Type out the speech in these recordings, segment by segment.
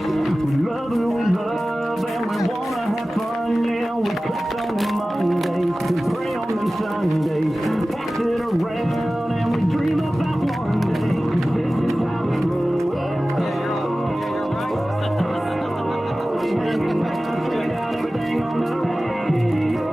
We love who we love and we wanna have fun, yeah. We cuss on them Mondays and pray on them Sundays. Pass it around and we dream about one day. 'Cause this is how we roll. We hanging out, checking out everything on the radio.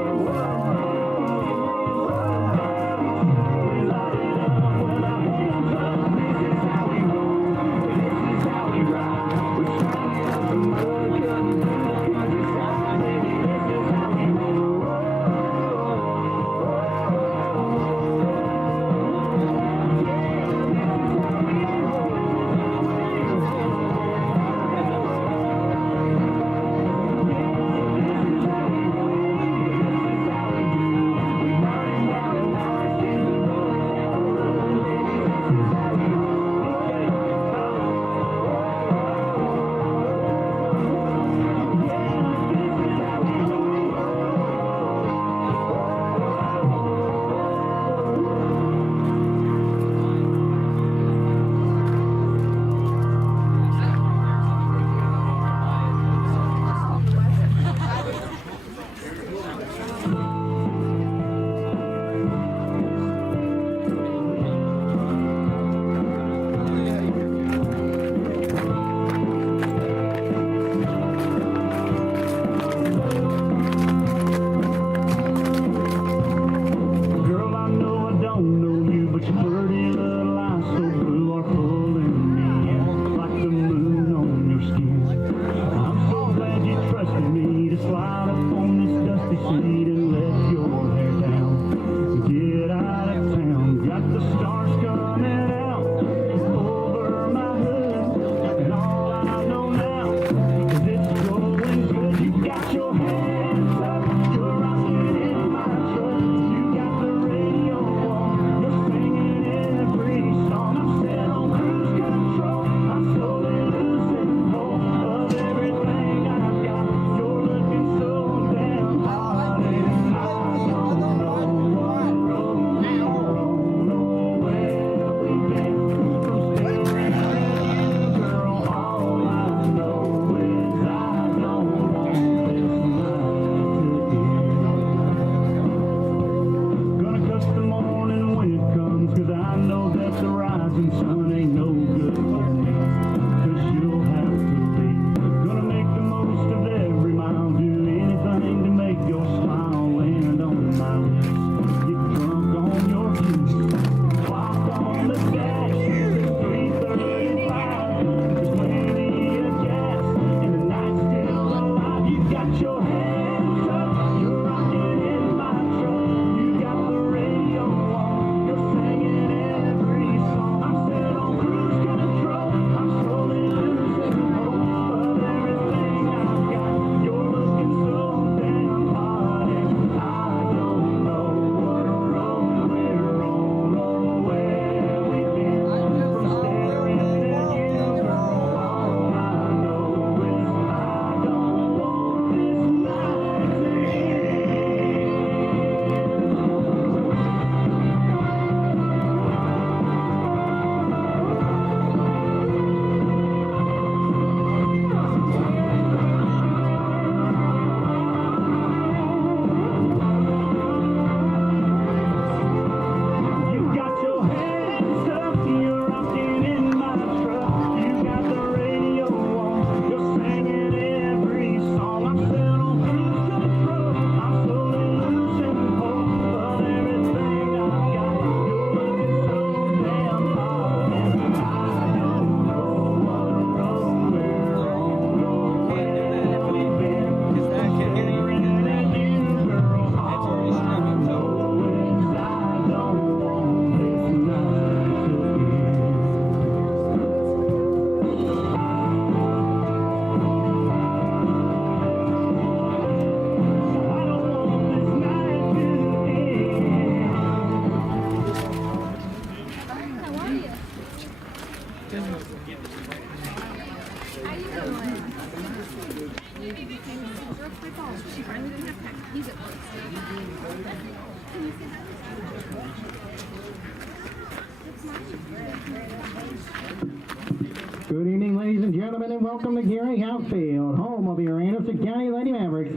Good evening, ladies and gentlemen, and welcome to Gary Outfield, home of your Anderson County Lady Mavericks.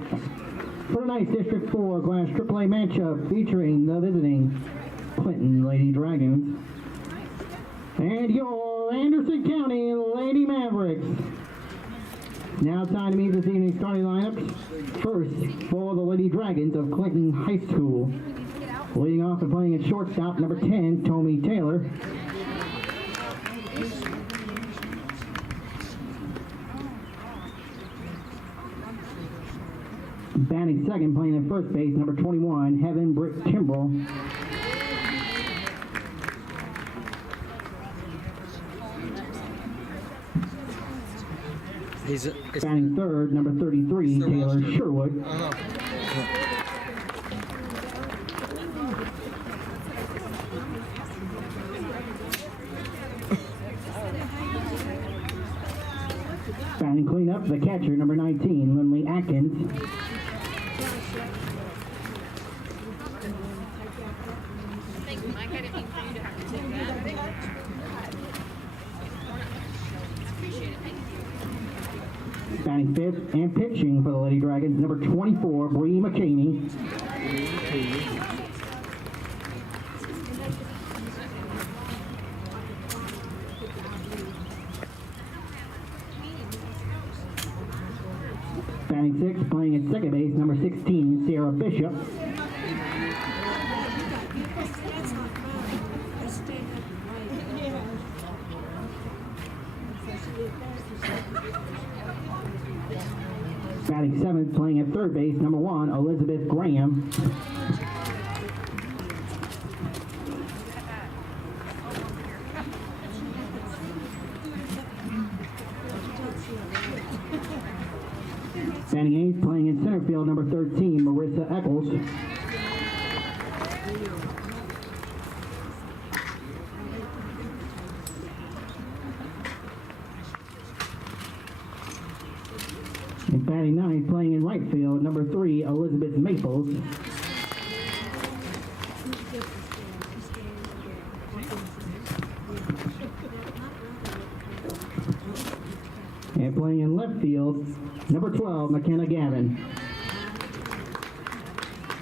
For tonight's District 4 Class AAA matchup featuring the visiting Clinton Lady Dragons and your Anderson County Lady Mavericks. Now it's time to meet this evening's starting lineups. First, for the Lady Dragons of Clinton High School. Leading off and playing at shortstop, number 10, Tommy Taylor. Batting second, playing at first base, number 21, Heaven Britt Timbrell. Batting third, number 33, Taylor Sherwood. Batting cleanup, the catcher, number 19, Lindley Atkins. Batting fifth and pitching for the Lady Dragons, number 24, Bree McChaney. Batting sixth, playing at second base, number 16, Sarah Bishop. Batting seventh, playing at third base, number 1, Elizabeth Graham. Batting eighth, playing in center field, number 13, Marissa Eccles. And batting ninth, playing in right field, number 3, Elizabeth Maples. And playing in left field, number 12, McKenna Gavin.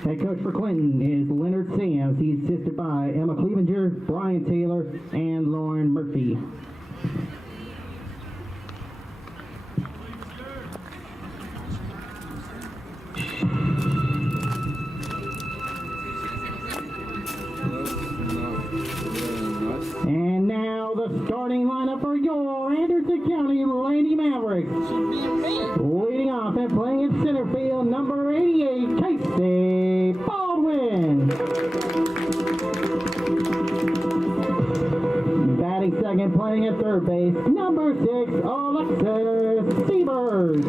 Head coach for Clinton is Leonard Sams. He's assisted by Emma Clevenger, Brian Taylor, and Lauren Murphy. And now the starting lineup for your Anderson County Lady Mavericks. Leading off and playing in center field, number 88, Casey Baldwin. Batting second, playing at third base, number 6, Alexis Sievers.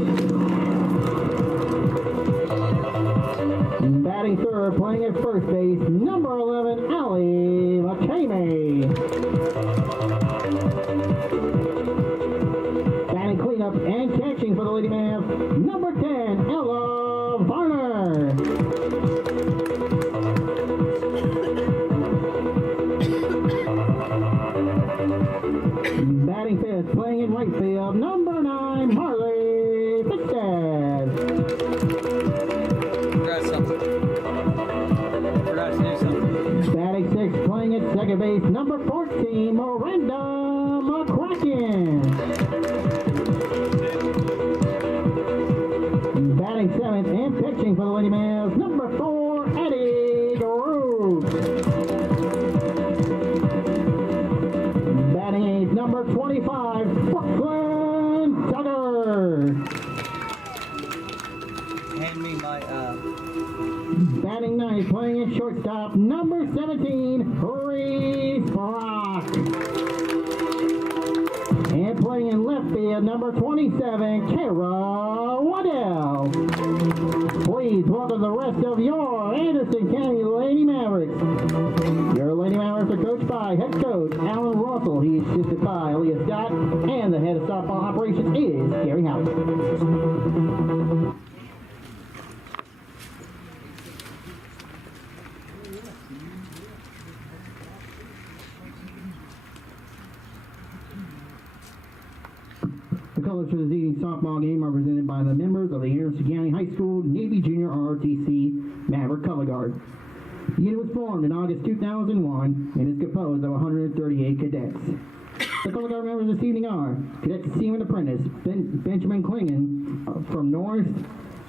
Batting third, playing at first base, number 11, Allie McCamey. Batting cleanup and catching for the Lady Mavs, number 10, Ella Varner. Batting fifth, playing in right field, number 9, Marley Fitzgerald. Batting sixth, playing at second base, number 14, Miranda McCracken. Batting seventh and pitching for the Lady Mavs, number 4, Eddie Groove. Batting eighth, number 25, Brooklyn Tucker. Hand me my Batting ninth, playing at shortstop, number 17, Reese Brock. And playing in left field, number 27, Kara Waddell. Please welcome the rest of your Anderson County Lady Mavericks. Your Lady Mavericks are coached by head coach Alan Russell. He is assisted by Aaliyah Scott, and the head of softball operations is Gary House. colors for this evening's softball game are presented by the members of the Anderson County High School Navy Junior ROTC Maverick Color Guard. The unit was formed in August 2001 and is composed of 138 cadets. The Color Guard members this evening are Cadet Seaman Apprentice Benjamin Klingon from North,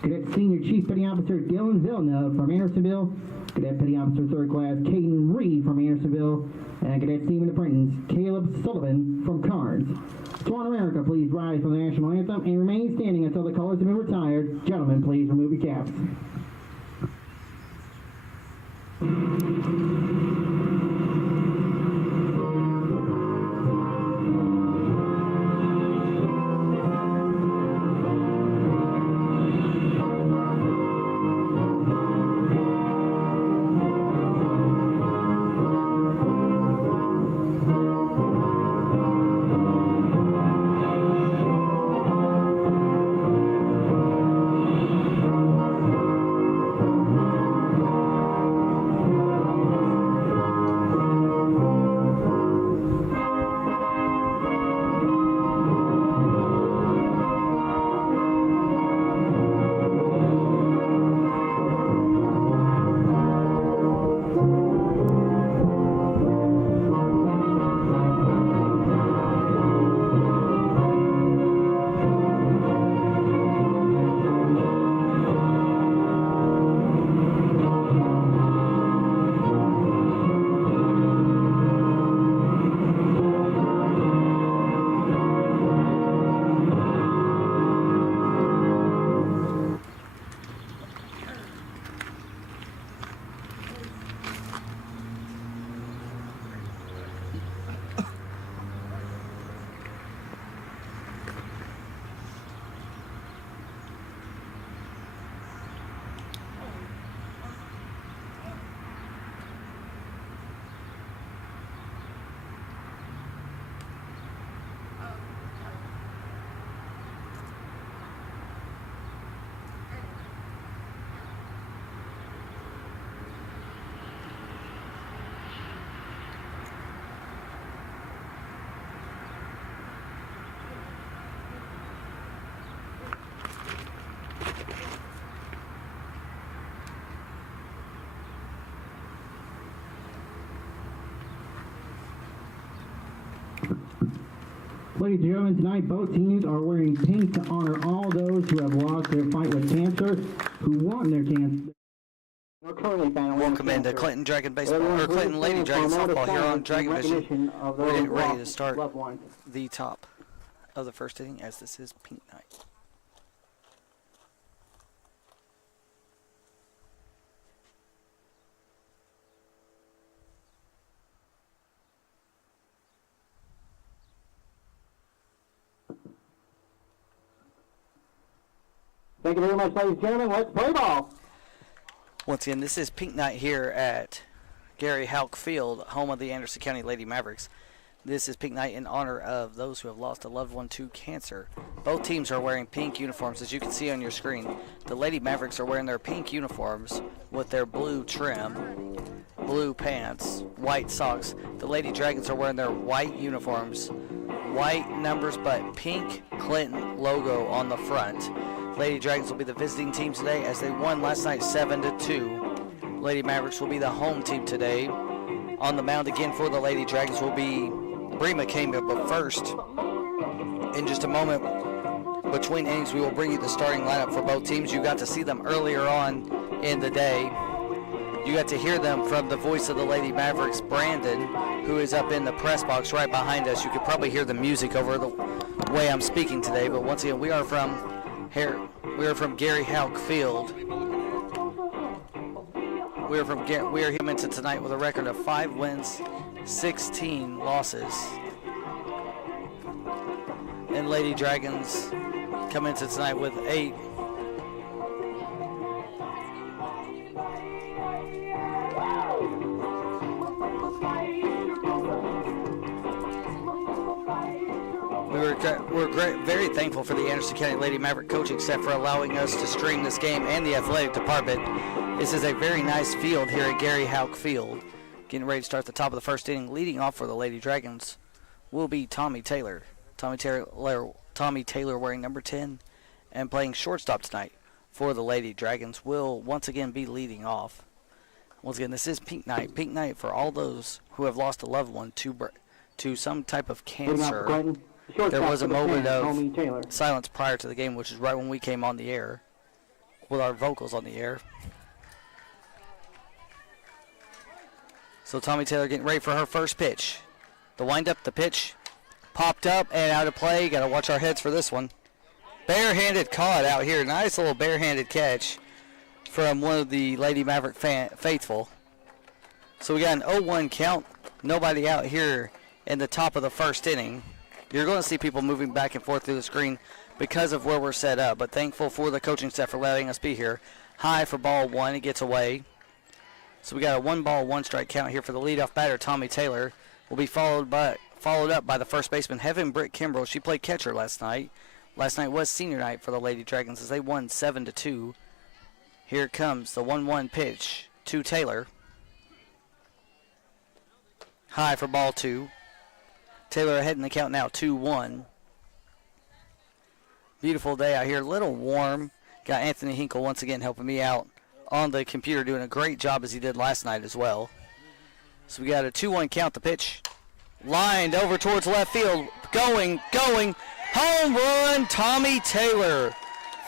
Cadet Senior Chief Petty Officer Dylan Villeneuve from Andersonville, Cadet Petty Officer 3rd Class Caden Reed from Andersonville, and Cadet Seaman Apprentice Caleb Sullivan from Carnes. To honor America, please rise for the national anthem and remain standing until the colors have been retired. Gentlemen, please remove your caps. Ladies and gentlemen, tonight both teams are wearing pink to honor all those who have lost their fight with cancer, who won their cancer. Welcome into Clinton Dragon baseball, or Clinton Lady Dragon softball here on Dragon Vision. We're getting ready to start the top of the first inning, as this is Pink Night. Thank you very much, ladies and gentlemen. Let's play ball. Once again, this is Pink Night here at Gary Houck Field, home of the Anderson County Lady Mavericks. This is Pink Night in honor of those who have lost a loved one to cancer. Both teams are wearing pink uniforms, as you can see on your screen. The Lady Mavericks are wearing their pink uniforms with their blue trim, blue pants, white socks. The Lady Dragons are wearing their white uniforms, white numbers, but pink Clinton logo on the front. Lady Dragons will be the visiting team today, as they won last night 7-2. Lady Mavericks will be the home team today. On the mound again for the Lady Dragons will be Brema Kanga, but first, in just a moment, between innings, we will bring you the starting lineup for both teams. You got to see them earlier on in the day. You got to hear them from the voice of the Lady Mavericks, Brandon, who is up in the press box right behind us. You could probably hear the music over the way I'm speaking today, but once again, we are from Gary Houck Field. We are here into tonight with a record of 5 wins, 16 losses. And Lady Dragons come into tonight with 8. We're very thankful for the Anderson County Lady Maverick coaching staff for allowing us to stream this game, and the athletic department. This is a very nice field here at Gary Houck Field. Getting ready to start the top of the first inning. Leading off for the Lady Dragons will be Tommy Taylor. Tommy Taylor Tommy Taylor, wearing number 10 and playing shortstop tonight for the Lady Dragons, will once again be leading off. Once again, this is Pink Night. Pink Night for all those who have lost a loved one to some type of cancer. There was a moment of silence prior to the game, which is right when we came on the air with our vocals on the air. So Tommy Taylor getting ready for her first pitch. The windup, the pitch, popped up and out of play. Got to watch our heads for this one. Barehanded caught out here. Nice little barehanded catch from one of the Lady Maverick faithful. So we got an 0-1 count. Nobody out here in the top of the first inning. You're going to see people moving back and forth through the screen because of where we're set up, but thankful for the coaching staff for letting us be here. High for ball one. It gets away. So we got a 1-ball, 1-strike count here for the leadoff batter, Tommy Taylor. Will be followed up by the first baseman, Heaven Britt Kimbrell. She played catcher last night. Last night was senior night for the Lady Dragons as they won 7-2. Here comes the 1-1 pitch to Taylor. High for ball two. Taylor ahead in the count now, 2-1. Beautiful day out here, a little warm. Got Anthony Hinkle once again helping me out on the computer, doing a great job as he did last night as well. So we got a 2-1 count. The pitch lined over towards left field. Going. Home run, Tommy Taylor.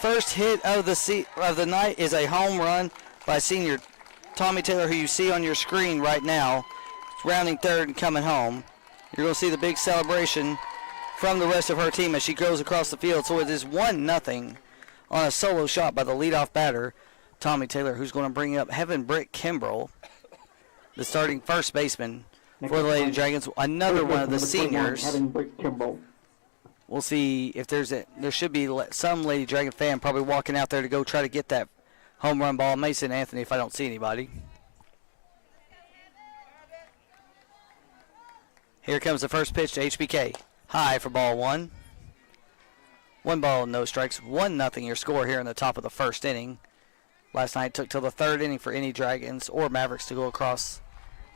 First hit of the night is a home run by senior Tommy Taylor, who you see on your screen right now. Rounding third and coming home. You're going to see the big celebration from the rest of her team as she goes across the field. So it is 1-0 on a solo shot by the leadoff batter, Tommy Taylor, who's going to bring up Heaven Britt Kimbrell, the starting first baseman for the Lady Dragons. Another one of the seniors. Heaven Britt Kimbrell. We'll see if there should be some Lady Dragon fan probably walking out there to go try to get that home run ball. Mason Anthony, if I don't see anybody. Here comes the first pitch to HBK. High for ball one. 1 ball, no strikes. 1-0 your score here in the top of the first inning. Last night it took till the third inning for any Dragons or Mavericks to go across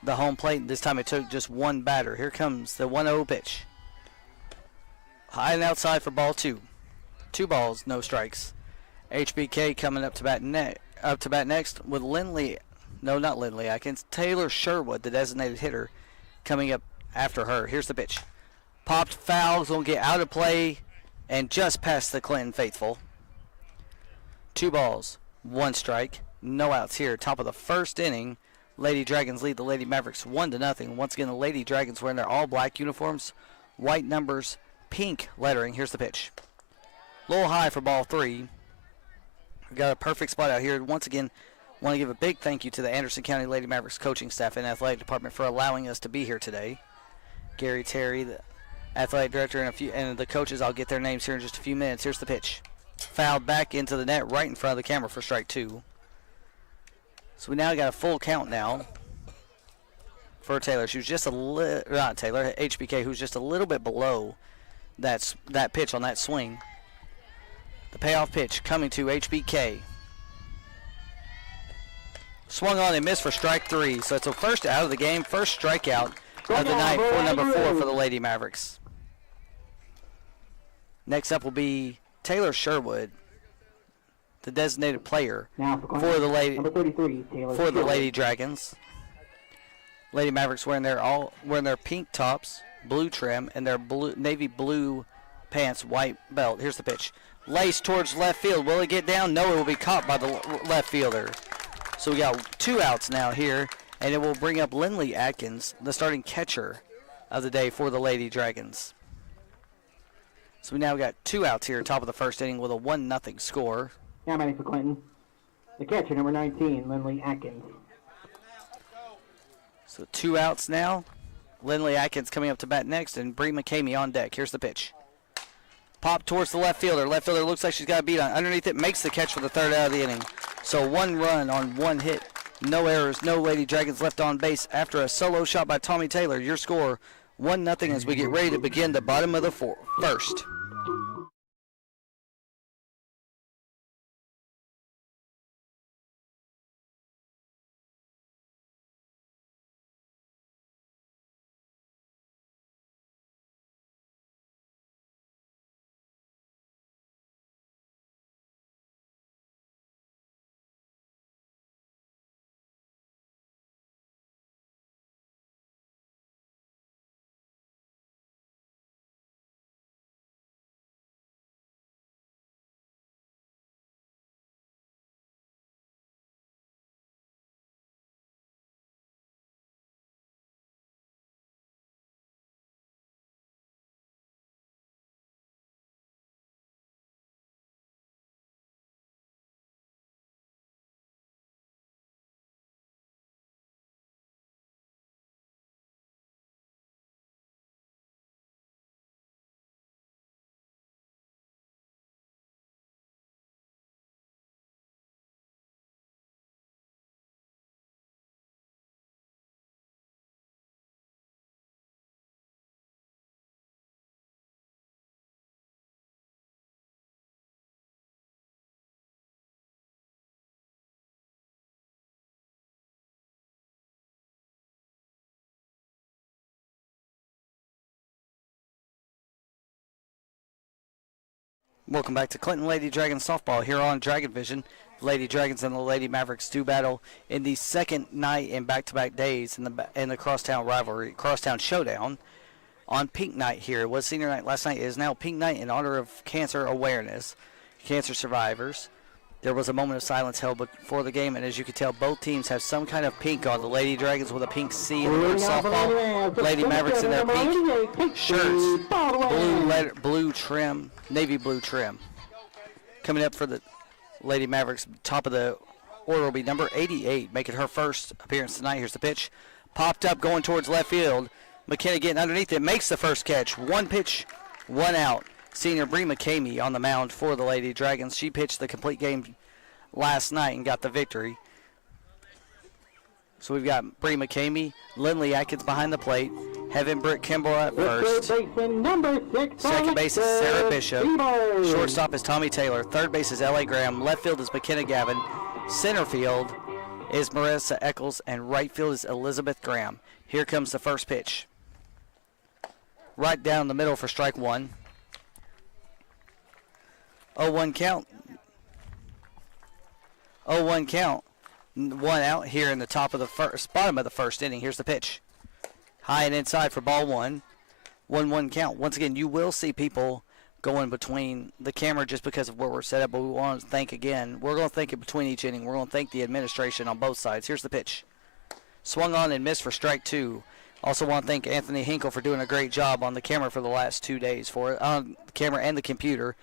the home plate. This time it took just one batter. Here comes the 1-0 pitch. High and outside for ball two. 2 balls, no strikes. HBK coming up to bat next with Lindley. No, not Lindley Atkins. Taylor Sherwood, the designated hitter, coming up after her. Here's the pitch. Popped foul, going to get out of play and just past the Clinton faithful. 2 balls, 1 strike, no outs here. Top of the first inning. Lady Dragons lead the Lady Mavericks 1-0. Once again, the Lady Dragons wearing their all black uniforms, white numbers, pink lettering. Here's the pitch. A little high for ball 3. We got a perfect spot out here. Once again, want to give a big thank you to the Anderson County Lady Mavericks coaching staff and athletic department for allowing us to be here today. Gary Terry, the athletic director, and the coaches. I'll get their names here in just a few minutes. Here's the pitch. Fouled back into the net right in front of the camera for strike 2. So we now got a full count now for Taylor. She was just not Taylor, HBK, who's just a little bit below that pitch on that swing. The payoff pitch coming to HBK. Swung on and missed for strike 3. So it's a first out of the game, first strikeout of the night for number 4 for the Lady Mavericks. Next up will be Taylor Sherwood, the designated player for the Lady Dragons. Lady Mavericks wearing their pink tops, blue trim, and their navy blue pants, white belt. Here's the pitch. Laced towards left field. Will it get down? No, it will be caught by the left fielder. So we got 2 outs now here, and it will bring up Lindley Atkins, the starting catcher of the day for the Lady Dragons. So we now got 2 outs here, top of the first inning with a 1-0 score. Now batting for Clinton, the catcher, number 19, Lindley Atkins. So 2 outs now. Lindley Atkins coming up to bat next, and Bree McCamey on deck. Here's the pitch. Pop towards the left fielder. Left fielder looks like she's got a beat on. Underneath it, makes the catch for the 3rd out of the inning. So 1 run on 1 hit. No errors, no Lady Dragons left on base after a solo shot by Tommy Taylor. Your score, 1-0 as we get ready to begin the bottom of the first. Welcome back to Clinton Lady Dragons softball here on Dragon Vision. The Lady Dragons and the Lady Mavericks do battle in the second night in back-to-back days in the crosstown rivalry, crosstown showdown on Pink Night here. It was senior night last night. It is now Pink Night in honor of cancer awareness, cancer survivors. There was a moment of silence held before the game, and as you can tell, both teams have some kind of pink on. The Lady Dragons with a pink C in the word softball. Lady Mavericks in their pink shirts, blue trim, navy blue trim. Coming up for the Lady Mavericks, top of the order will be number 88, making her first appearance tonight. Here's the pitch. Popped up, going towards left field. McKenna getting underneath it, makes the first catch. One pitch, one out. Senior Bree McCamey on the mound for the Lady Dragons. She pitched the complete game last night and got the victory. So we've got Bree McCamey, Lindley Atkins behind the plate, Heaven Britt Kimball at first. Second base is Sarah Bishop. Shortstop is Tommy Taylor. Third base is L.A. Graham. Left field is McKenna Gavin. Center field is Marissa Eccles, and right field is Elizabeth Graham. Here comes the first pitch. Right down the middle for strike one. 0-1 count. 0-1 count. One out here in the bottom of the first inning. Here's the pitch. High and inside for ball one. 1-1 count. Once again, you will see people going between the camera just because of where we're set up, but we want to thank again. We're going to thank it between each inning. We're going to thank the administration on both sides. Here's the pitch. Swung on and missed for strike two. Also want to thank Anthony Hinkle for doing a great job on the camera for the last 2 days on the camera and the computer.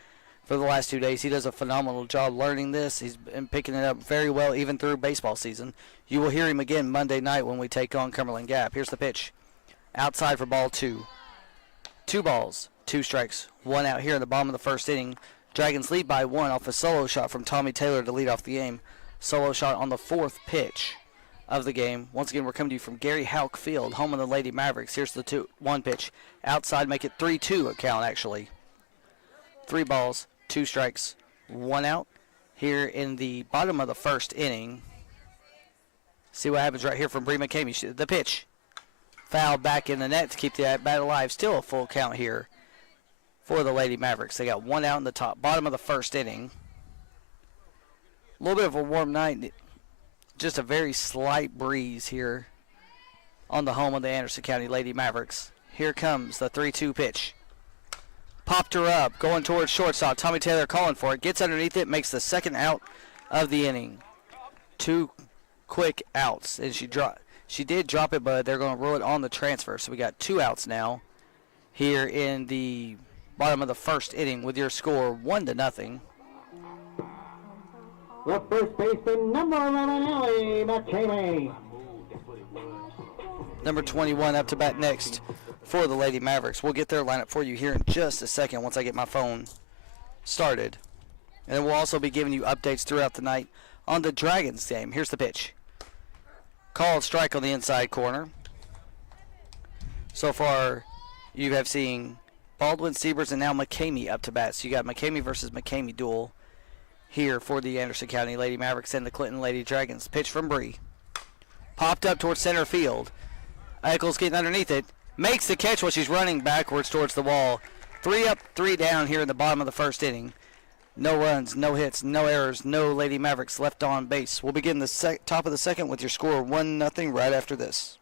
For the last 2 days, he does a phenomenal job learning this. He's been picking it up very well, even through baseball season. You will hear him again Monday night when we take on Cumberland Gap. Here's the pitch. Outside for ball two. 2 balls, 2 strikes, 1 out here in the bottom of the first inning. Dragons lead by 1 off a solo shot from Tommy Taylor to lead off the game. Solo shot on the 4th pitch of the game. Once again, we're coming to you from Gary Houck Field, home of the Lady Mavericks. Here's the 2-1 pitch. Outside, make it 3-2 a count, actually. 3 balls, 2 strikes, 1 out here in the bottom of the first inning. See what happens right here from Bree McCamey. The pitch. Foul back in the net to keep the at-bat alive. Still a full count here for the Lady Mavericks. They got 1 out in the bottom of the first inning. A little bit of a warm night. Just a very slight breeze here on the home of the Anderson County Lady Mavericks. Here comes the 3-2 pitch. Popped her up, going towards shortstop. Tommy Taylor calling for it. Gets underneath it, makes the second out of the inning. 2 quick outs. And she did drop it, but they're going to rule it on the transfer. So we got 2 outs now here in the bottom of the first inning with your score 1-0. The first baseman, number 11, Ellie McCamey. Number 21 up to bat next for the Lady Mavericks. We'll get their lineup for you here in just a second once I get my phone started. And then we'll also be giving you updates throughout the night on the Dragons game. Here's the pitch. Called strike on the inside corner. So far, you have seen Baldwin, Siebers, and now McCamey up to bat. So you got McCamey versus McCamey duel here for the Anderson County Lady Mavericks and the Clinton Lady Dragons. Pitch from Bree. Popped up towards center field. Eccles getting underneath it. Makes the catch while she's running backwards towards the wall. 3 up, 3 down here in the bottom of the first inning. No runs, no hits, no errors, no Lady Mavericks left on base. We'll begin the top of the second with your score 1-0 right after this.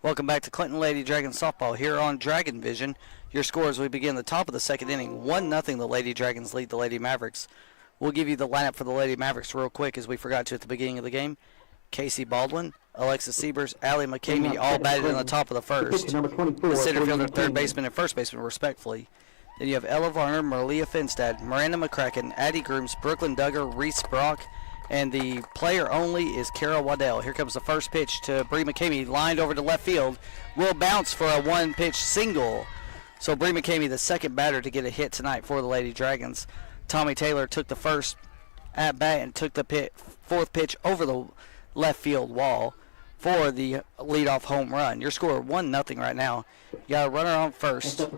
Welcome back to Clinton Lady Dragons softball here on Dragon Vision. Your score as we begin the top of the second inning. 1-0 the Lady Dragons lead the Lady Mavericks. We'll give you the lineup for the Lady Mavericks real quick as we forgot to at the beginning of the game. Casey Baldwin, Alexis Siebers, Allie McCamey all batted in the top of the first. The center fielder, third baseman, and first baseman respectfully. Then you have Ella Varner, Maria Finstad, Miranda McCracken, Addie Grooms, Brooklyn Duggar, Reese Brock, and the player only is Kara Waddell. Here comes the first pitch to Bree McCamey, lined over to left field. Will bounce for a one-pitch single. So Bree McCamey, the second batter to get a hit tonight for the Lady Dragons. Tommy Taylor took the first at bat and took the fourth pitch over the left field wall for the leadoff home run. Your score 1-0 right now. You got a runner on first.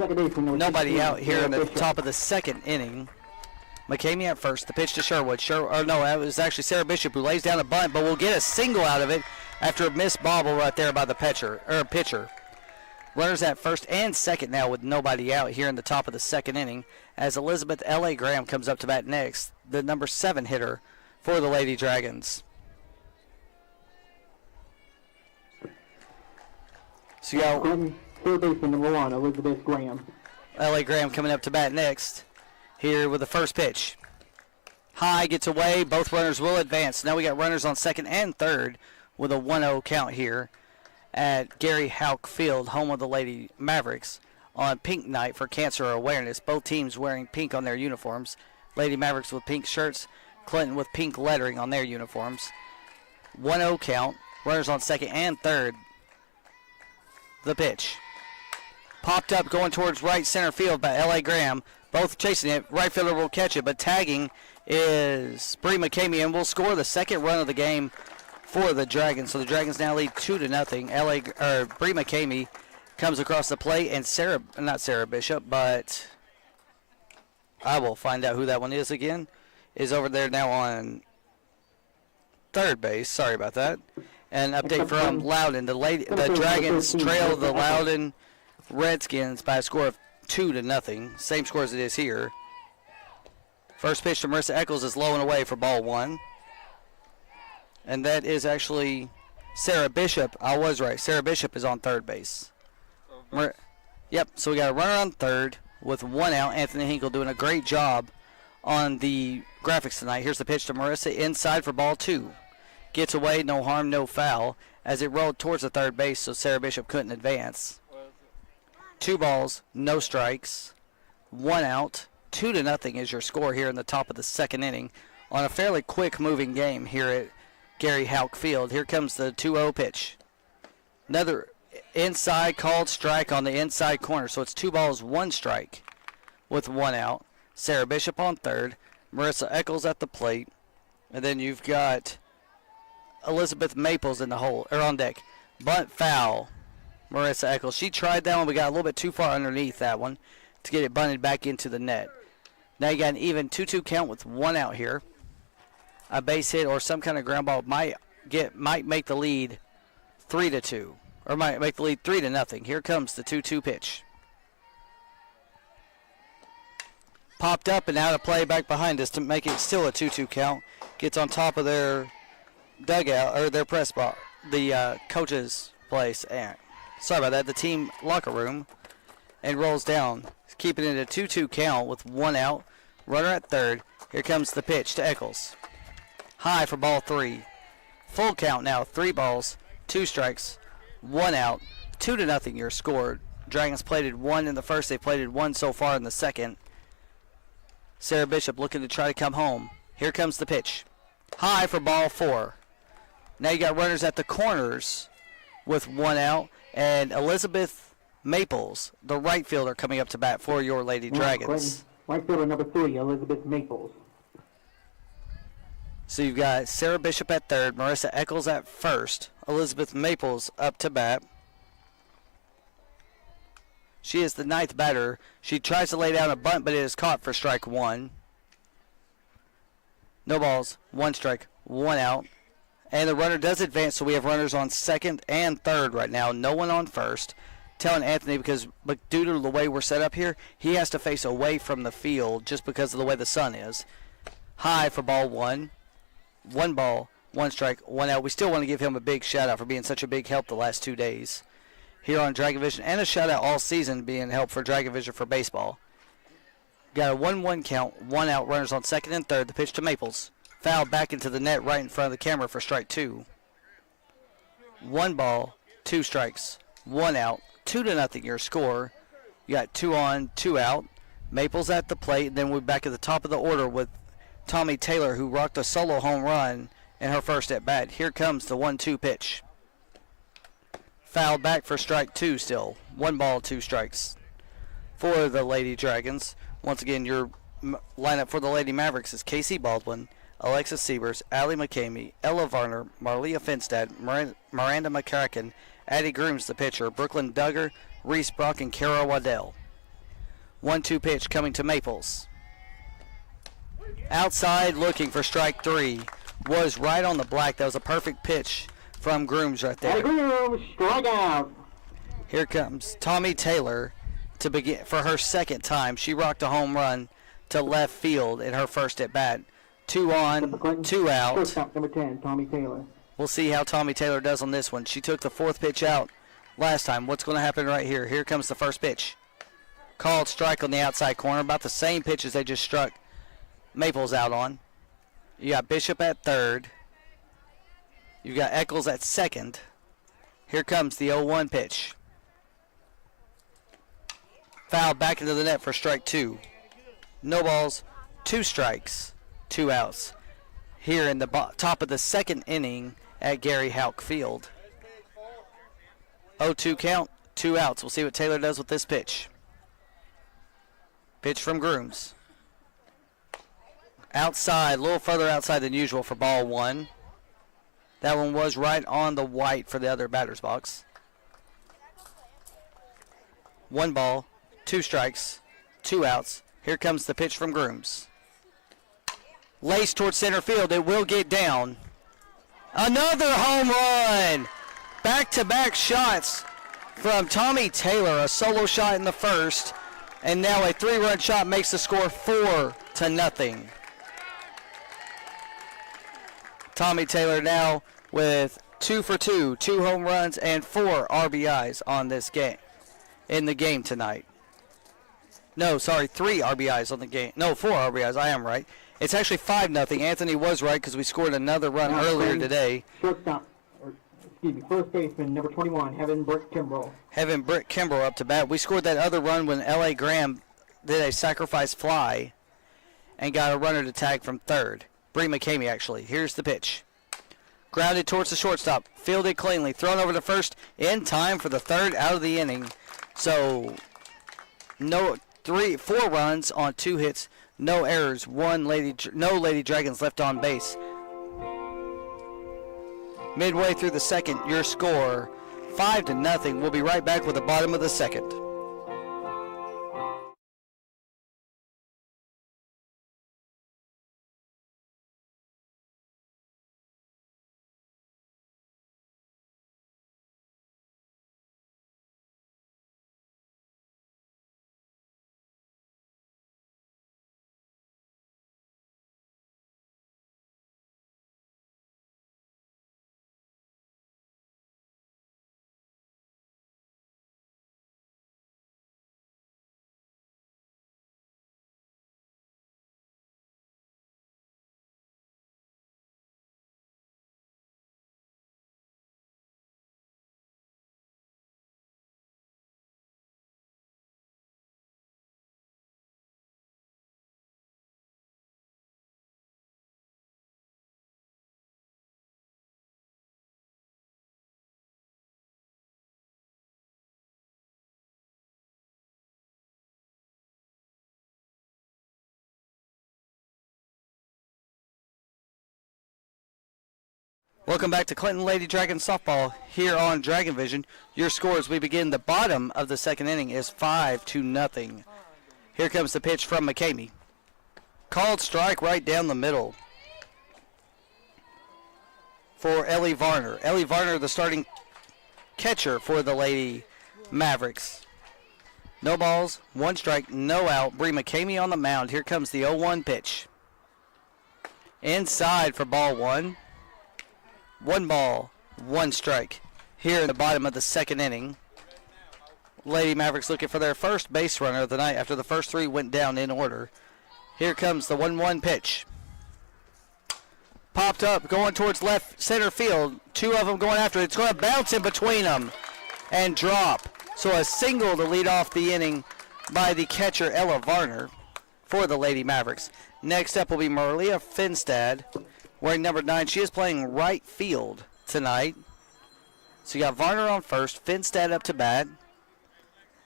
Nobody out here in the top of the second inning. McCamey at first. The pitch to Sherwood. It was actually Sarah Bishop who lays down a bunt, but will get a single out of it after a missed bobble right there by the pitcher. Runners at first and second now with nobody out here in the top of the second inning as Elizabeth L.A. Graham comes up to bat next, the number 7 hitter for the Lady Dragons. So you got third baseman number 1, Elizabeth Graham. L.A. Graham coming up to bat next here with the first pitch. High, gets away. Both runners will advance. Now we got runners on second and third with a 1-0 count here at Gary Houck Field, home of the Lady Mavericks, on Pink Night for Cancer Awareness. Both teams wearing pink on their uniforms. Lady Mavericks with pink shirts, Clinton with pink lettering on their uniforms. 1-0 count. Runners on second and third. The pitch. Popped up going towards right center field by L.A. Graham. Both chasing it. Right fielder will catch it, but tagging is Bree McCamey and will score the second run of the game for the Dragons. So the Dragons now lead 2-0. Bree McCamey comes across the plate, and not Sarah Bishop, but I will find out who that one is again, is over there now on third base. Sorry about that. An update from Loudon. The Dragons trail the Loudon Redskins by a score of 2-0. Same score as it is here. First pitch to Marissa Eccles is low and away for ball 1. And that is actually Sarah Bishop. I was right. Sarah Bishop is on third base. Yep, so we got a runner on third with 1 out. Anthony Hinkle doing a great job on the graphics tonight. Here's the pitch to Marissa inside for ball 2. Gets away, no harm, no foul, as it rolled towards the third base, so Sarah Bishop couldn't advance. 2 balls, no strikes, 1 out. 2-0 is your score here in the top of the second inning on a fairly quick moving game here at Gary Houck Field. Here comes the 2-0 pitch. Another inside called strike on the inside corner, so it's 2 balls, 1 strike with 1 out. Sarah Bishop on third, Marissa Eccles at the plate, and then you've got Elizabeth Maples in the hole, or on deck. Bunt foul, Marissa Eccles. She tried that one, but got a little bit too far underneath that one to get it bunted back into the net. Now you got an even 2-2 count with 1 out here. A base hit or some kind of ground ball might make the lead 3-2, or might make the lead 3-0. Here comes the 2-2 pitch. Popped up and out of play back behind us to make it still a 2-2 count. Gets on top of their dugout, or their press box, the coach's place. And sorry about that, the team locker room, and rolls down, keeping it a 2-2 count with 1 out. Runner at third. Here comes the pitch to Eccles. High for ball 3. Full count now, 3 balls, 2 strikes, 1 out. 2-0 your score. Dragons plated 1 in the first. They plated 1 so far in the second. Sarah Bishop looking to try to come home. Here comes the pitch. High for ball 4. Now you got runners at the corners with 1 out. And Elizabeth Maples, the right fielder, coming up to bat for your Lady Dragons. Right fielder number 3, Elizabeth Maples. So you've got Sarah Bishop at third, Marissa Eccles at first, Elizabeth Maples up to bat. She is the 9th batter. She tries to lay down a bunt, but it is caught for strike 1. No balls, 1 strike, 1 out. And the runner does advance, so we have runners on second and third right now. No one on first. Telling Anthony, but due to the way we're set up here, he has to face away from the field just because of the way the sun is. High for ball 1. 1 ball, 1 strike, 1 out. We still want to give him a big shout out for being such a big help the last 2 days here on Dragon Vision, and a shout out all season being help for Dragon Vision for baseball. Got a 1-1 count, 1 out, runners on second and third. The pitch to Maples. Foul back into the net right in front of the camera for strike 2. 1 ball, 2 strikes, 1 out, 2-0 your score. You got 2 on, 2 out. Maples at the plate, and then we're back at the top of the order with Tommy Taylor, who rocked a solo home run in her first at bat. Here comes the 1-2 pitch. Foul back for strike 2 still. 1 ball, 2 strikes for the Lady Dragons. Once again, your lineup for the Lady Mavericks is Casey Baldwin, Alexis Siebers, Allie McCamey, Ella Varner, Marlia Finstad, Miranda McCracken, Addie Grooms the pitcher, Brooklyn Duggar, Reese Brock, and Kara Waddell. 1-2 pitch coming to Maples. Outside looking for strike 3. Was right on the black. That was a perfect pitch from Grooms right there. Grooms, strike out. Here comes Tommy Taylor to begin for her second time. She rocked a home run to left field in her first at bat. 2 on, 2 out. Shortstop number 10, Tommy Taylor. We'll see how Tommy Taylor does on this one. She took the 4th pitch out last time. What's going to happen right here? Here comes the first pitch. Called strike on the outside corner. About the same pitch as they just struck Maples out on. You got Bishop at third. You've got Eccles at second. Here comes the 0-1 pitch. Foul back into the net for strike 2. No balls, 2 strikes, 2 outs. Here in the top of the second inning at Gary Houck Field. 0-2 count, 2 outs. We'll see what Taylor does with this pitch. Pitch from Grooms. Outside, a little further outside than usual for ball 1. That one was right on the white for the other batter's box. 1 ball, 2 strikes, 2 outs. Here comes the pitch from Grooms. Laced towards center field. It will get down. Another home run. Back-to-back shots from Tommy Taylor. A solo shot in the first. And now a 3-run shot makes the score 4-0. Tommy Taylor now with 2 for 2, 2 home runs and 4 RBIs on this game, in the game tonight. No, sorry, 3 RBIs on the game. No, 4 RBIs. I am right. It's actually 5-0. Anthony was right because we scored another run earlier today. Shortstop, first baseman, number 21, Heaven Brick Kimbrough. Heaven Brick Kimbrough up to bat. We scored that other run when L.A. Graham did a sacrifice fly and got a runner to tag from third. Bree McCamey, actually. Here's the pitch. Grounded towards the shortstop. Fielded cleanly. Thrown over to first in time for the 3rd out of the inning. So, 4 runs on 2 hits. No errors. No Lady Dragons left on base. Midway through the second, your score 5-0. We'll be right back with the bottom of the second. Welcome back to Clinton Lady Dragon Softball here on Dragon Vision. Your score as we begin the bottom of the second inning is 5-0. Here comes the pitch from McCamey. Called strike right down the middle for Ellie Varner. Ellie Varner, the starting catcher for the Lady Mavericks. No balls, 1 strike, no out. Bree McCamey on the mound. Here comes the 0-1 pitch. Inside for ball 1. 1 ball, 1 strike. Here in the bottom of the second inning, Lady Mavericks looking for their first base runner of the night after the first 3 went down in order. Here comes the 1-1 pitch. Popped up, going towards left center field. 2 of them going after it. It's going to bounce in between them and drop. So a single to lead off the inning by the catcher, Ella Varner, for the Lady Mavericks. Next up will be Maria Finstad, wearing number 9. She is playing right field tonight. So you got Varner on first, Finstad up to bat.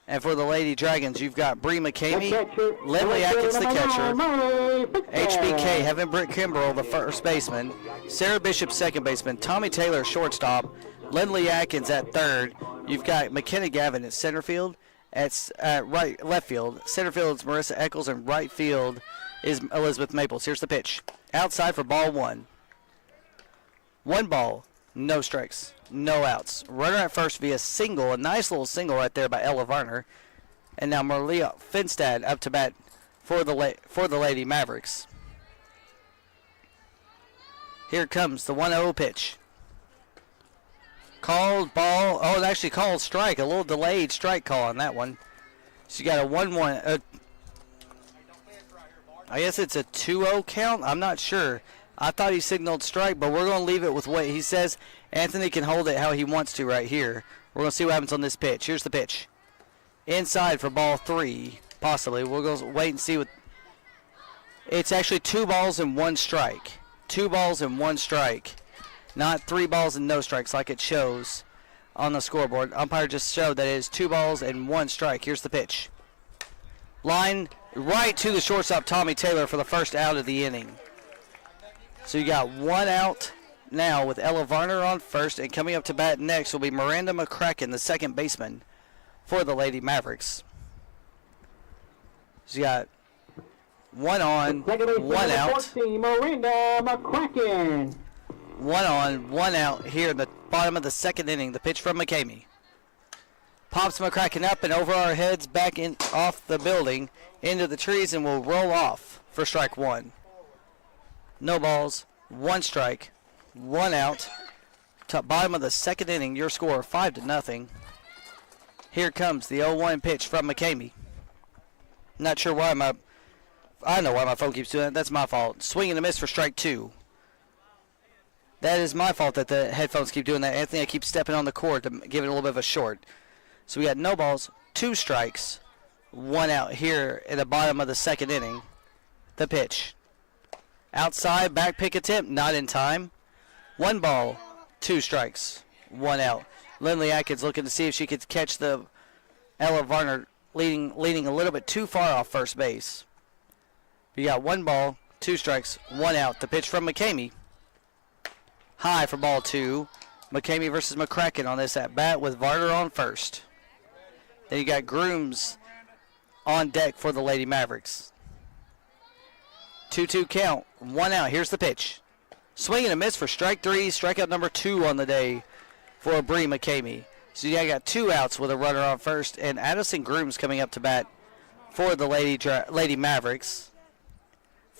And for the Lady Dragons, you've got Bree McCamey, Lindley Atkins, the catcher, HBK, Heaven Britt Kimbrell, the first baseman, Sarah Bishop, second baseman, Tommy Taylor, shortstop, Lindley Atkins at third. You've got McKenna Gavin at center field, at left field. Center field is Marissa Eccles, and right field is Elizabeth Maples. Here's the pitch. Outside for ball 1. 1 ball, no strikes, no outs. Runner at first via single, a nice little single right there by Ella Varner. And now Maria Finstad up to bat for the Lady Mavericks. Here comes the 1-0 pitch. Called ball. Oh, it actually called strike. A little delayed strike call on that one. So you got a 1-1. I guess it's a 2-0 count. I'm not sure. I thought he signaled strike, but we're going to leave it with what he says. Anthony can hold it how he wants to right here. We're going to see what happens on this pitch. Here's the pitch. Inside for ball 3, possibly. We'll go wait and see what. It's actually 2 balls and 1 strike. 2 balls and 1 strike. Not 3 balls and no strikes like it shows on the scoreboard. Umpire just showed that it is 2 balls and 1 strike. Here's the pitch. Line right to the shortstop, Tommy Taylor, for the first out of the inning. So you got 1 out now with Ella Varner on first, and coming up to bat next will be Miranda McCracken, the second baseman for the Lady Mavericks. So you got 1 on, 1 out. Miranda McCracken. 1 on, 1 out here in the bottom of the second inning. The pitch from McCamey. Pops McCracken up and over our heads, back in off the building into the trees, and will roll off for strike 1. No balls, 1 strike, 1 out. Top bottom of the second inning, your score 5-0. Here comes the 0-1 pitch from McCamey. Not sure why I know why my phone keeps doing that. That's my fault. Swing and a miss for strike 2. That is my fault that the headphones keep doing that. Anthony, I keep stepping on the cord to give it a little bit of a short. So we got no balls, 2 strikes, 1 out here in the bottom of the second inning. The pitch. Outside, back pick attempt, not in time. 1 ball, 2 strikes, 1 out. Lindley Atkins looking to see if she could catch the Ella Varner leading a little bit too far off first base. You got 1 ball, 2 strikes, 1 out. The pitch from McCamey. High for ball 2. McCamey versus McCracken on this at bat with Varner on first. Then you got Grooms on deck for the Lady Mavericks. 2-2 count, 1 out. Here's the pitch. Swing and a miss for strike 3, strikeout number 2 on the day for Bree McCamey. So you got 2 outs with a runner on first, and Addison Grooms coming up to bat for the Lady Mavericks.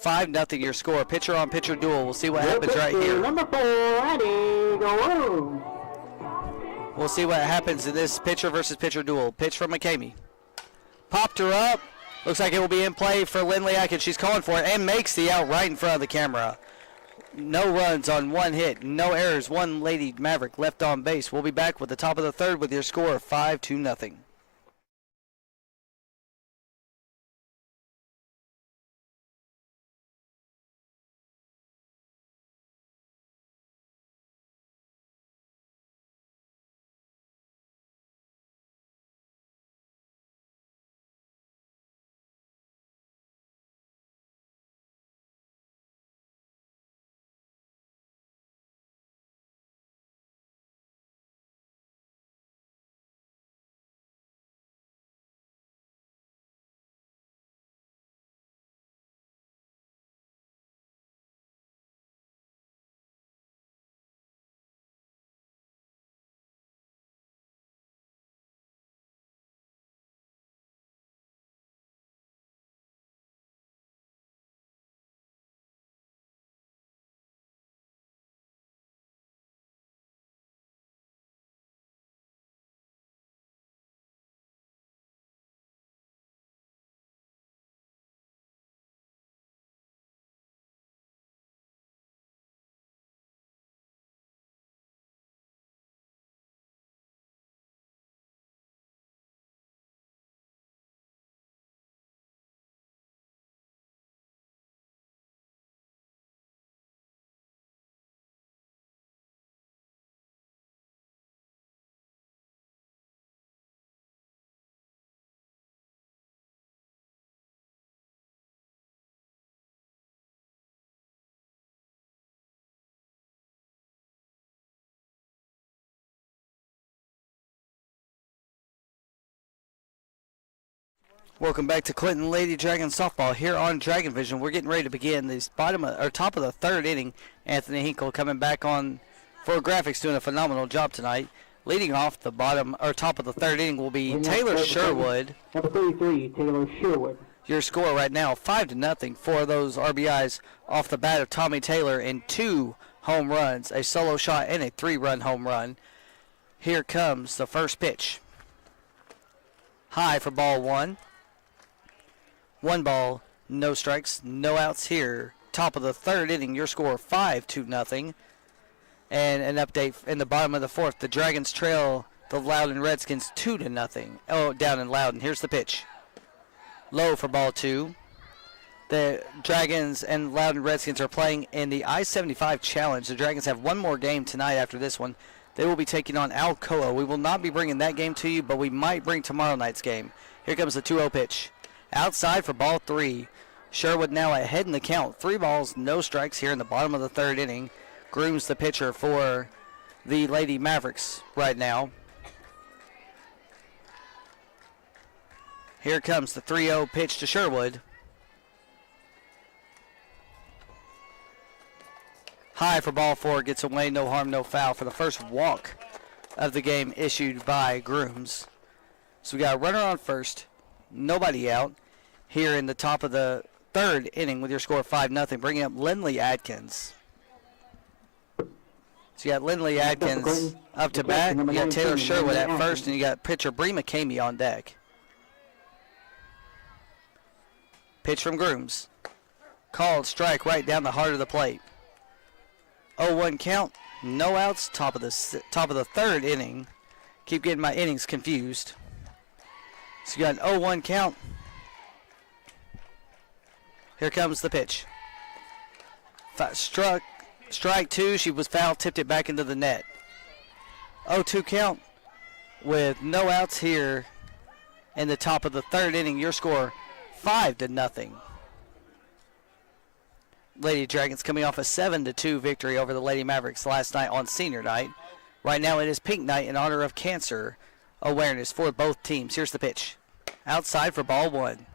5-0 your score. Pitcher on pitcher duel. We'll see what happens right here. Number 4, Eddie Grooms. We'll see what happens in this pitcher versus pitcher duel. Pitch from McCamey. Popped her up. Looks like it will be in play for Lindley Atkins. She's calling for it and makes the out right in front of the camera. No runs on 1 hit. No errors. 1 Lady Maverick left on base. We'll be back with the top of the third with your score of 5-0. Welcome back to Clinton Lady Dragon softball here on Dragon Vision. We're getting ready to begin this top of the third inning. Anthony Hinkle coming back on for graphics, doing a phenomenal job tonight. Leading off the top of the third inning will be Taylor Sherwood. Number 33, Taylor Sherwood. Your score right now, 5-0 for those RBIs off the bat of Tommy Taylor and 2 home runs, a solo shot and a 3-run home run. Here comes the first pitch. High for ball 1. 1 ball, no strikes, no outs here. Top of the third inning, your score 5-0. And an update in the bottom of the fourth. The Dragons trail the Loudon Redskins 2-0. Oh, down in Loudon. Here's the pitch. Low for ball 2. The Dragons and Loudon Redskins are playing in the I-75 Challenge. The Dragons have one more game tonight after this one. They will be taking on Alcoa. We will not be bringing that game to you, but we might bring tomorrow night's game. Here comes the 2-0 pitch. Outside for ball 3. Sherwood now ahead in the count. 3 balls, no strikes here in the bottom of the third inning. Grooms the pitcher for the Lady Mavericks right now. Here comes the 3-0 pitch to Sherwood. High for ball 4, gets away, no harm, no foul for the first walk of the game issued by Grooms. So we got a runner on first, nobody out. Here in the top of the third inning with your score 5-0, bringing up Lindley Adkins. So you got Lindley Adkins up to bat. You got Taylor Sherwood at first, and you got pitcher Bree McCamey on deck. Pitch from Grooms. Called strike right down the heart of the plate. 0-1 count, no outs. Top of the third inning. Keep getting my innings confused. So you got an 0-1 count. Here comes the pitch. Strike 2. She was fouled, tipped it back into the net. 0-2 count with no outs here in the top of the third inning. Your score 5-0. Lady Dragons coming off a 7-2 victory over the Lady Mavericks last night on senior night. Right now it is pink night in honor of cancer awareness for both teams. Here's the pitch. Outside for ball 1.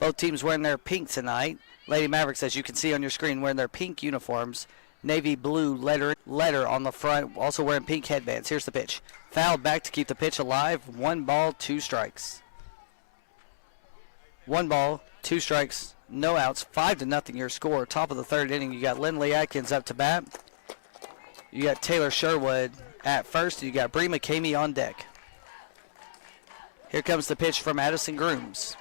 Both teams wearing their pink tonight. Lady Mavericks, as you can see on your screen, wearing their pink uniforms. Navy blue letter on the front, also wearing pink headbands. Here's the pitch. Fouled back to keep the pitch alive. 1 ball, 2 strikes. 1 ball, 2 strikes, no outs. 5-0 your score. Top of the third inning, you got Lindley Atkins up to bat. You got Taylor Sherwood at first. You got Bree McCamey on deck. Here comes the pitch from Addison Grooms.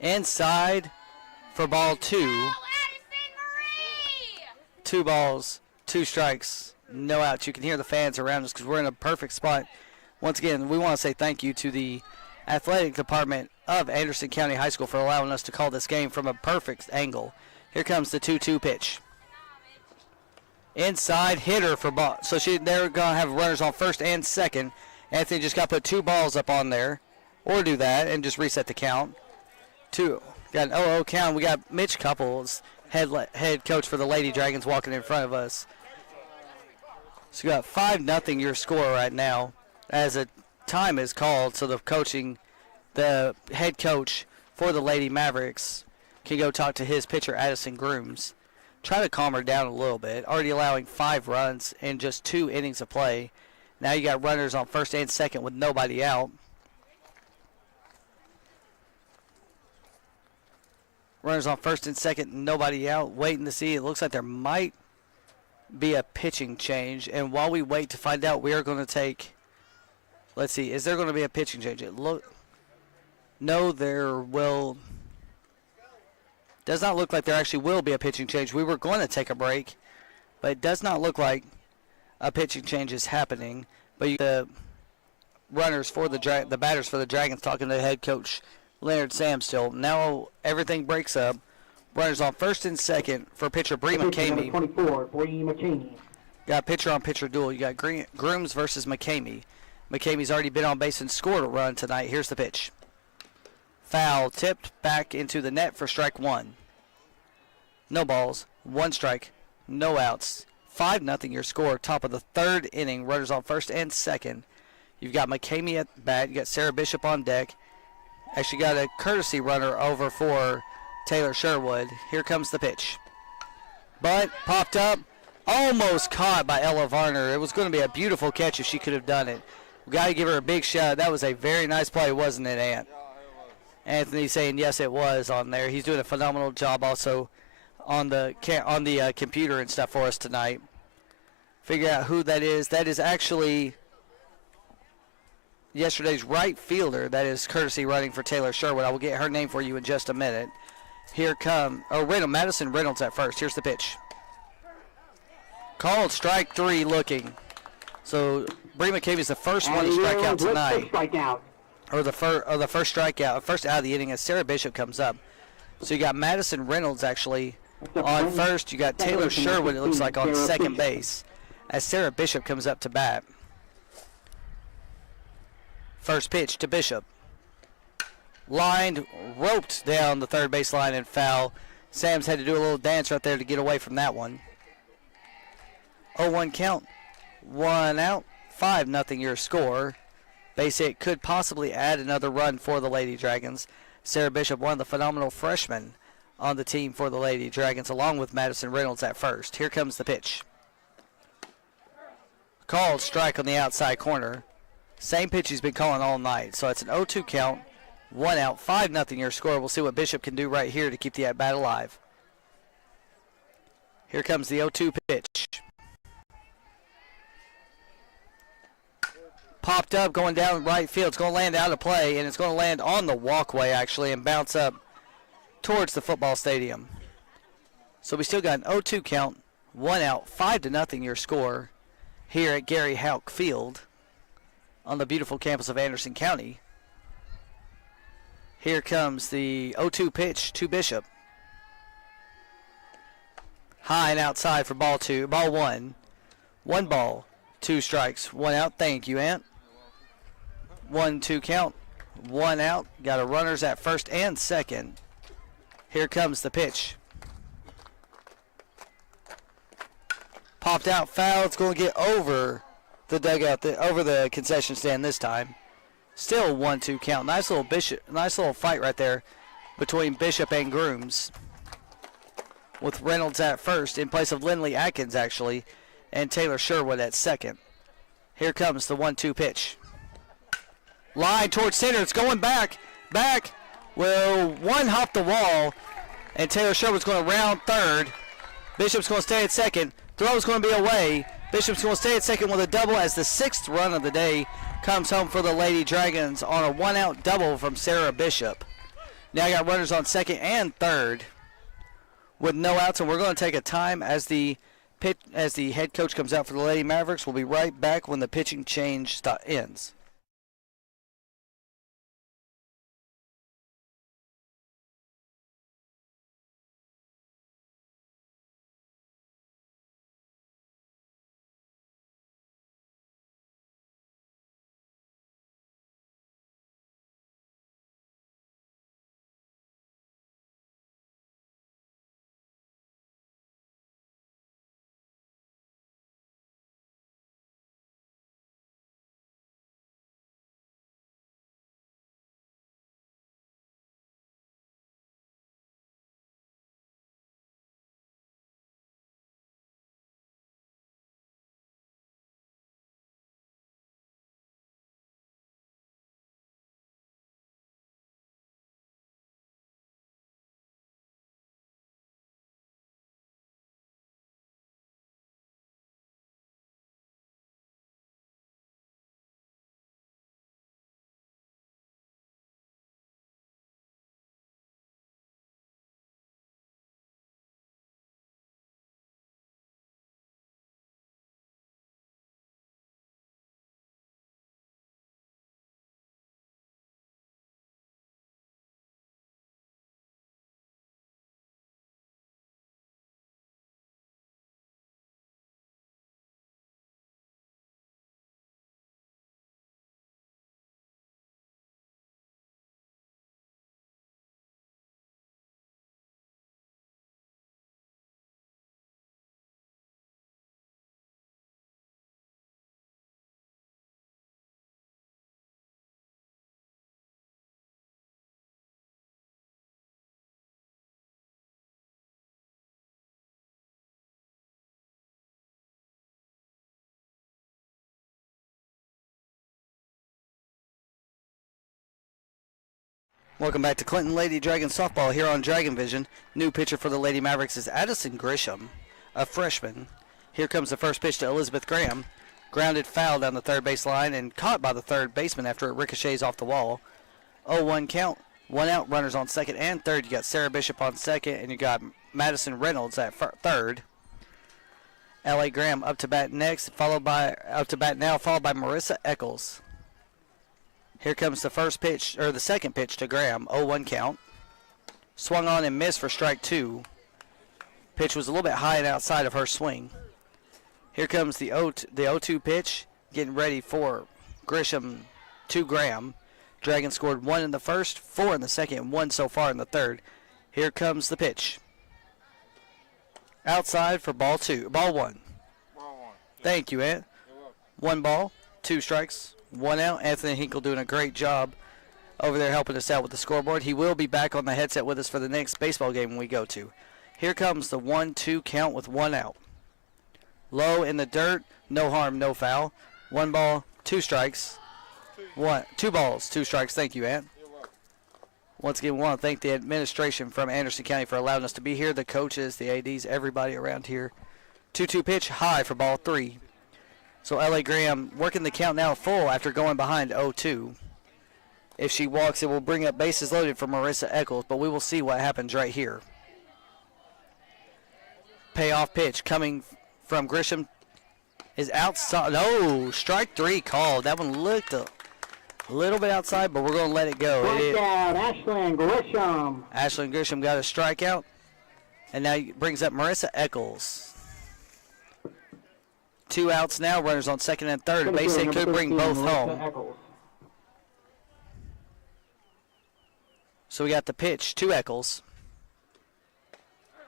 Inside for ball 2. 2 balls, 2 strikes, no outs. You can hear the fans around us because we're in a perfect spot. Once again, we want to say thank you to the athletic department of Anderson County High School for allowing us to call this game from a perfect angle. Here comes the 2-2 pitch. Inside hitter for ball. So they're going to have runners on first and second. Anthony just got to put 2 balls up on there, or do that and just reset the count. 2. Got an 0-0 count. We got Mitch Couples, head coach for the Lady Dragons, walking in front of us. So you got 5-0 your score right now as a time is called. So the head coach for the Lady Mavericks can go talk to his pitcher, Addison Grooms. Try to calm her down a little bit. Already allowing 5 runs in just 2 innings of play. Now you got runners on first and second with nobody out. Runners on first and second, nobody out. Waiting to see. It looks like there might be a pitching change. And while we wait to find out, we are going to take. Let's see. Is there going to be a pitching change? No, there will. Does not look like there actually will be a pitching change. We were going to take a break, but it does not look like a pitching change is happening. But the runners for the batters for the Dragons talking to head coach Leonard Samstill. Now everything breaks up. Runners on first and second for pitcher Bree McCamey. 24, Bree McCamey. Got pitcher on pitcher duel. You got Grooms versus McCamey. McCamey's already been on base and scored a run tonight. Here's the pitch. Foul tipped back into the net for strike 1. No balls, 1 strike, no outs. 5-0 your score. Top of the third inning. Runners on first and second. You've got McCamey at bat. You got Sarah Bishop on deck. Actually got a courtesy runner over for Taylor Sherwood. Here comes the pitch. Bunt popped up, almost caught by Ella Varner. It was going to be a beautiful catch if she could have done it. We got to give her a big shout. That was a very nice play, wasn't it, Ant? Anthony saying yes, it was on there. He's doing a phenomenal job also on the computer and stuff for us tonight. Figure out who that is. That is actually yesterday's right fielder. That is courtesy running for Taylor Sherwood. I will get her name for you in just a minute. Here come Madison Reynolds at first. Here's the pitch. Called strike 3 looking. So Bree McCabe is the first one to strike out tonight. Or the first strikeout, first out of the inning as Sarah Bishop comes up. So you got Madison Reynolds actually on first. You got Taylor Sherwood, it looks like, on second base as Sarah Bishop comes up to bat. First pitch to Bishop. Lined, roped down the third base line and foul. Sam's had to do a little dance right there to get away from that one. 0-1 count. 1 out. 5-0 your score. Base hit could possibly add another run for the Lady Dragons. Sarah Bishop, one of the phenomenal freshmen on the team for the Lady Dragons, along with Madison Reynolds at first. Here comes the pitch. Called strike on the outside corner. Same pitch he's been calling all night. So it's an 0-2 count. 1 out, 5-0 your score. We'll see what Bishop can do right here to keep the at-bat alive. Here comes the 0-2 pitch. Popped up, going down right field. It's going to land out of play, and it's going to land on the walkway, actually, and bounce up towards the football stadium. So we still got an 0-2 count, 1 out, 5-0 your score here at Gary Houck Field on the beautiful campus of Anderson County. Here comes the 0-2 pitch to Bishop. High and outside for ball 1. 1 ball, 2 strikes, 1 out. Thank you, Ant. 1-2 count, 1 out. Got a runners at first and second. Here comes the pitch. Popped out, foul. It's going to get over the dugout, over the concession stand this time. Still 1-2 count. Nice little fight right there between Bishop and Grooms, with Reynolds at first in place of Lindley Atkins, actually, and Taylor Sherwood at second. Here comes the 1-2 pitch. Line towards center. It's going back. Well, one hopped the wall, and Taylor Sherwood's going to round third. Bishop's going to stay at second. Throw's going to be away. Bishop's going to stay at second with a double as the 6th run of the day comes home for the Lady Dragons on a 1-out double from Sarah Bishop. Now you got runners on second and third with no outs, and we're going to take a time as the head coach comes out for the Lady Mavericks. We'll be right back when the pitching change ends. Welcome back to Clinton Lady Dragons softball here on Dragon Vision. New pitcher for the Lady Mavericks is Addison Grisham, a freshman. Here comes the first pitch to Elizabeth Graham. Grounded foul down the third base line and caught by the third baseman after it ricochets off the wall. 0-1 count, 1 out, runners on second and third. You got Sarah Bishop on second, and you got Madison Reynolds at third. L.A. Graham up to bat next, followed by Marissa Eccles. Here comes the second pitch to Graham, 0-1 count. Swung on and missed for strike 2. Pitch was a little bit high and outside of her swing. Here comes the 0-2 pitch, getting ready for Grisham to Graham. Dragons scored 1 in the first, 4 in the second, and 1 so far in the third. Here comes the pitch. Outside for ball 1. Ball one. Thank you, Ant. 1 ball, 2 strikes, 1 out. Anthony Hinkle doing a great job over there helping us out with the scoreboard. He will be back on the headset with us for the next baseball game we go to. Here comes the 1-2 count with 1 out. Low in the dirt, no harm, no foul. 1 ball, 2 strikes. 2 balls, 2 strikes. Thank you, Ant. Once again, we want to thank the administration from Anderson County for allowing us to be here, the coaches, the ADs, everybody around here. 2-2 pitch, high for ball 3. So L.A. Graham working the count now full after going behind 0-2. If she walks, it will bring up bases loaded for Marissa Eccles, but we will see what happens right here. Payoff pitch coming from Grisham is outside. No, strike 3 called. That one looked a little bit outside, but we're going to let it go. Strikeout, Ashlyn Grisham. Ashlyn Grisham got a strikeout, and now brings up Marissa Eccles. 2 outs now, runners on second and third. Base hit could bring both home. So we got the pitch to Eccles.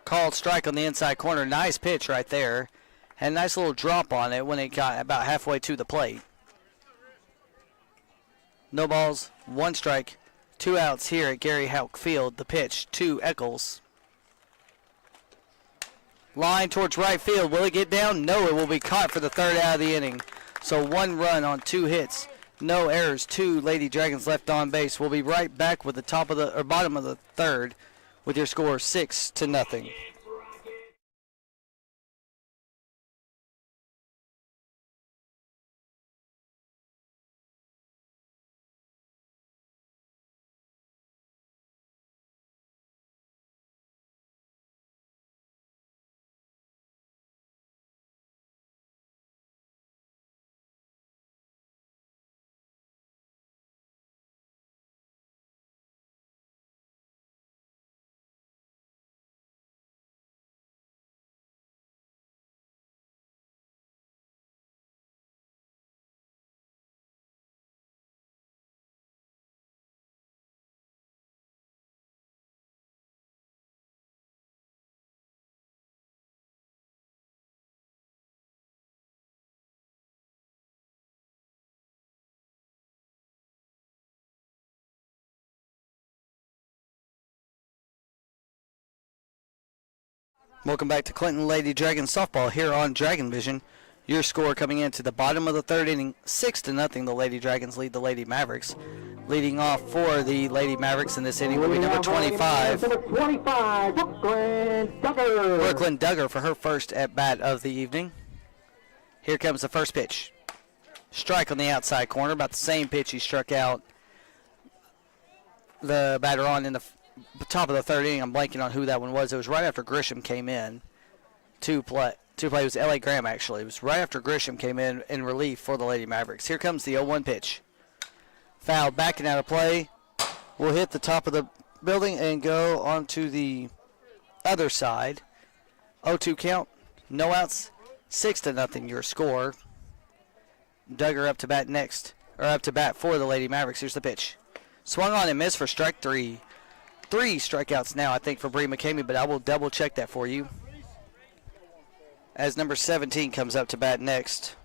Called strike on the inside corner. Nice pitch right there. Had a nice little drop on it when it got about halfway to the plate. No balls, 1 strike, 2 outs here at Gary Houck Field. The pitch to Eccles. Line towards right field. Will it get down? No, it will be caught for the third out of the inning. So 1 run on 2 hits. No errors. 2 Lady Dragons left on base. We'll be right back with the bottom of the third with your score 6-0. Welcome back to Clinton Lady Dragons softball here on Dragon Vision. Your score coming into the bottom of the third inning, 6-0. The Lady Dragons lead the Lady Mavericks. Leading off for the Lady Mavericks in this inning will be number 25. Brooklyn Duggar. Brooklyn Duggar for her first at bat of the evening. Here comes the first pitch. Strike on the outside corner, about the same pitch he struck out the batter on in the top of the third inning. I'm blanking on who that one was. It was right after Grisham came in to play. It was L.A. Graham, actually. It was right after Grisham came in relief for the Lady Mavericks. Here comes the 0-1 pitch. Foul backing out of play. Will hit the top of the building and go onto the other side. 0-2 count. No outs. 6-0 your score. Duggar up to bat next. Or up to bat for the Lady Mavericks. Here's the pitch. Swung on and missed for strike 3. 3 strikeouts now, I think, for Bree McCamey, but I will double check that for you. As number 17 comes up to bat next.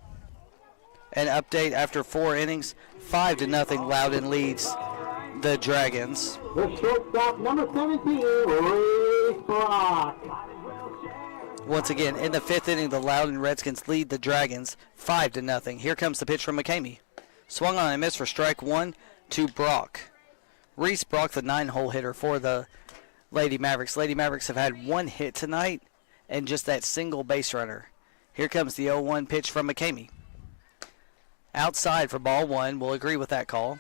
An update after 4 innings, 5-0. Loudon leads the Dragons. The shortstop, number 17, Reese Brock. Once again, in the 5th inning, the Loudon Redskins lead the Dragons 5-0. Here comes the pitch from McCamey. Swung on and missed for strike 1 to Brock. Reese Brock, the 9-hole hitter for the Lady Mavericks. Lady Mavericks have had 1 hit tonight and just that single base runner. Here comes the 0-1 pitch from McCamey. Outside for ball 1. We'll agree with that call.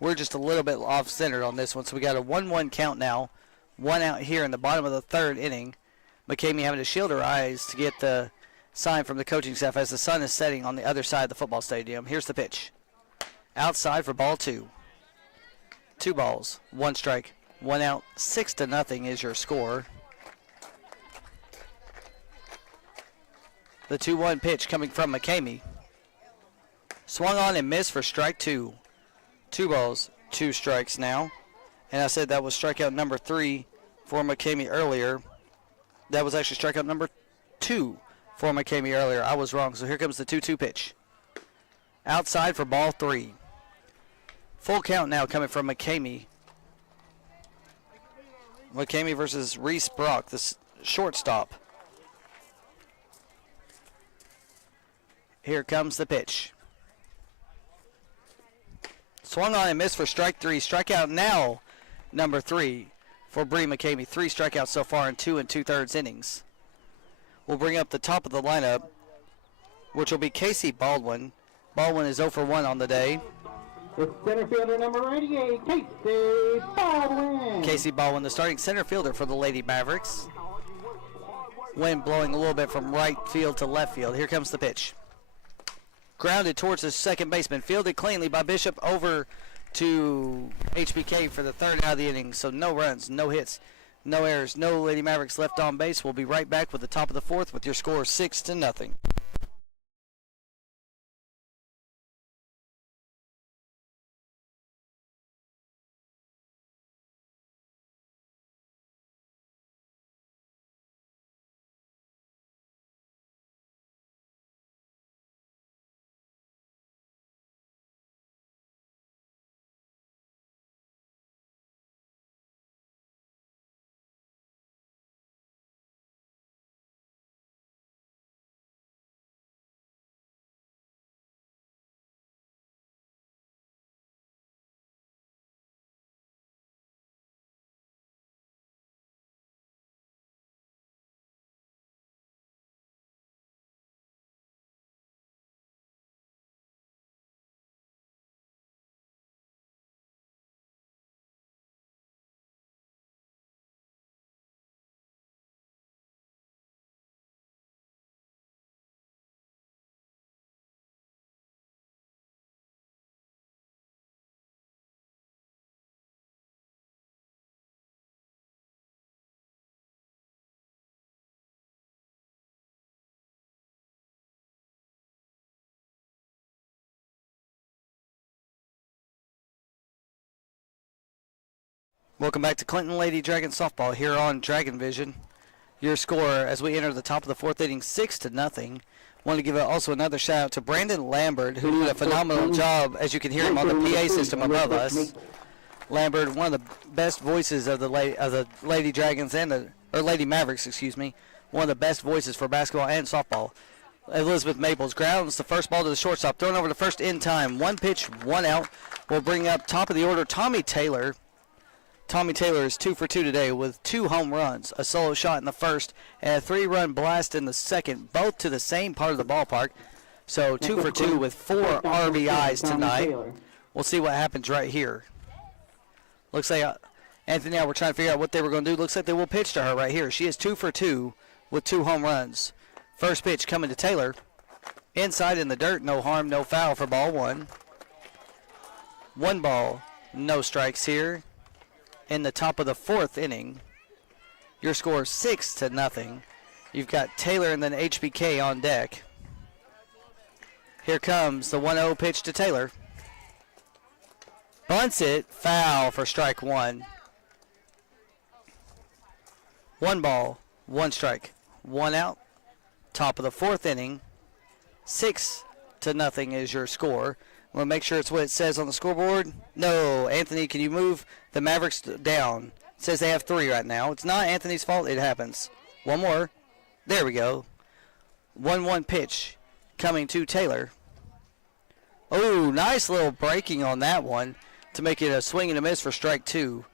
We're just a little bit off-centered on this one, so we got a 1-1 count now. 1 out here in the bottom of the 3rd inning. McCamey having to shield her eyes to get the sign from the coaching staff as the sun is setting on the other side of the football stadium. Here's the pitch. Outside for ball 2. 2 balls, 1 strike, 1 out, 6-0 is your score. The 2-1 pitch coming from McCamey. Swung on and missed for strike 2. 2 balls, 2 strikes now. And I said that was strikeout number 3 for McCamey earlier. That was actually strikeout number 2 for McCamey earlier. I was wrong. So here comes the 2-2 pitch. Outside for ball 3. Full count now coming from McCamey. McCamey versus Reese Brock, the shortstop. Here comes the pitch. Swung on and missed for strike 3. Strikeout now, number 3 for Bree McCamey. 3 strikeouts so far in 2 2/3 innings. We'll bring up the top of the lineup, which will be Casey Baldwin. Baldwin is 0 for 1 on the day. It's center fielder number 88, Casey Baldwin. Casey Baldwin, the starting center fielder for the Lady Mavericks. Wind blowing a little bit from right field to left field. Here comes the pitch. Grounded towards the second baseman. Fielded cleanly by Bishop over to HBK for the 3rd out of the inning. So no runs, no hits, no errors, no Lady Mavericks left on base. We'll be right back with the top of the 4th with your score 6-0. Welcome back to Clinton Lady Dragon Softball here on Dragon Vision. Your score as we enter the top of the 4th inning, 6-0. Want to give also another shout out to Brandon Lambert, who did a phenomenal job, as you can hear him on the PA system above us. Lambert, one of the best voices of the Lady Dragons or Lady Mavericks, excuse me. One of the best voices for basketball and softball. Elizabeth Maples grounds the first ball to the shortstop, thrown over to first in time. 1 pitch, 1 out. We'll bring up top of the order Tommy Taylor. Tommy Taylor is 2 for 2 today with 2 home runs, a solo shot in the first, and a 3-run blast in the second, both to the same part of the ballpark. So 2 for 2 with 4 RBIs tonight. We'll see what happens right here. Looks like Anthony and I were trying to figure out what they were going to do. Looks like they will pitch to her right here. She is 2 for 2 with 2 home runs. First pitch coming to Taylor. Inside in the dirt, no harm, no foul for ball 1. 1 ball, no strikes here. In the top of the 4th inning, your score is 6-0. You've got Taylor and then HBK on deck. Here comes the 1-0 pitch to Taylor. Bunts it, foul for strike 1. 1 ball, 1 strike, 1 out. Top of the 4th inning, 6-0 is your score. We'll make sure it's what it says on the scoreboard. No, Anthony, can you move the Mavericks down? It says they have 3 right now. It's not Anthony's fault. It happens. 1 more. There we go. 1-1 pitch coming to Taylor. Oh, nice little breaking on that one to make it a swing and a miss for strike 2.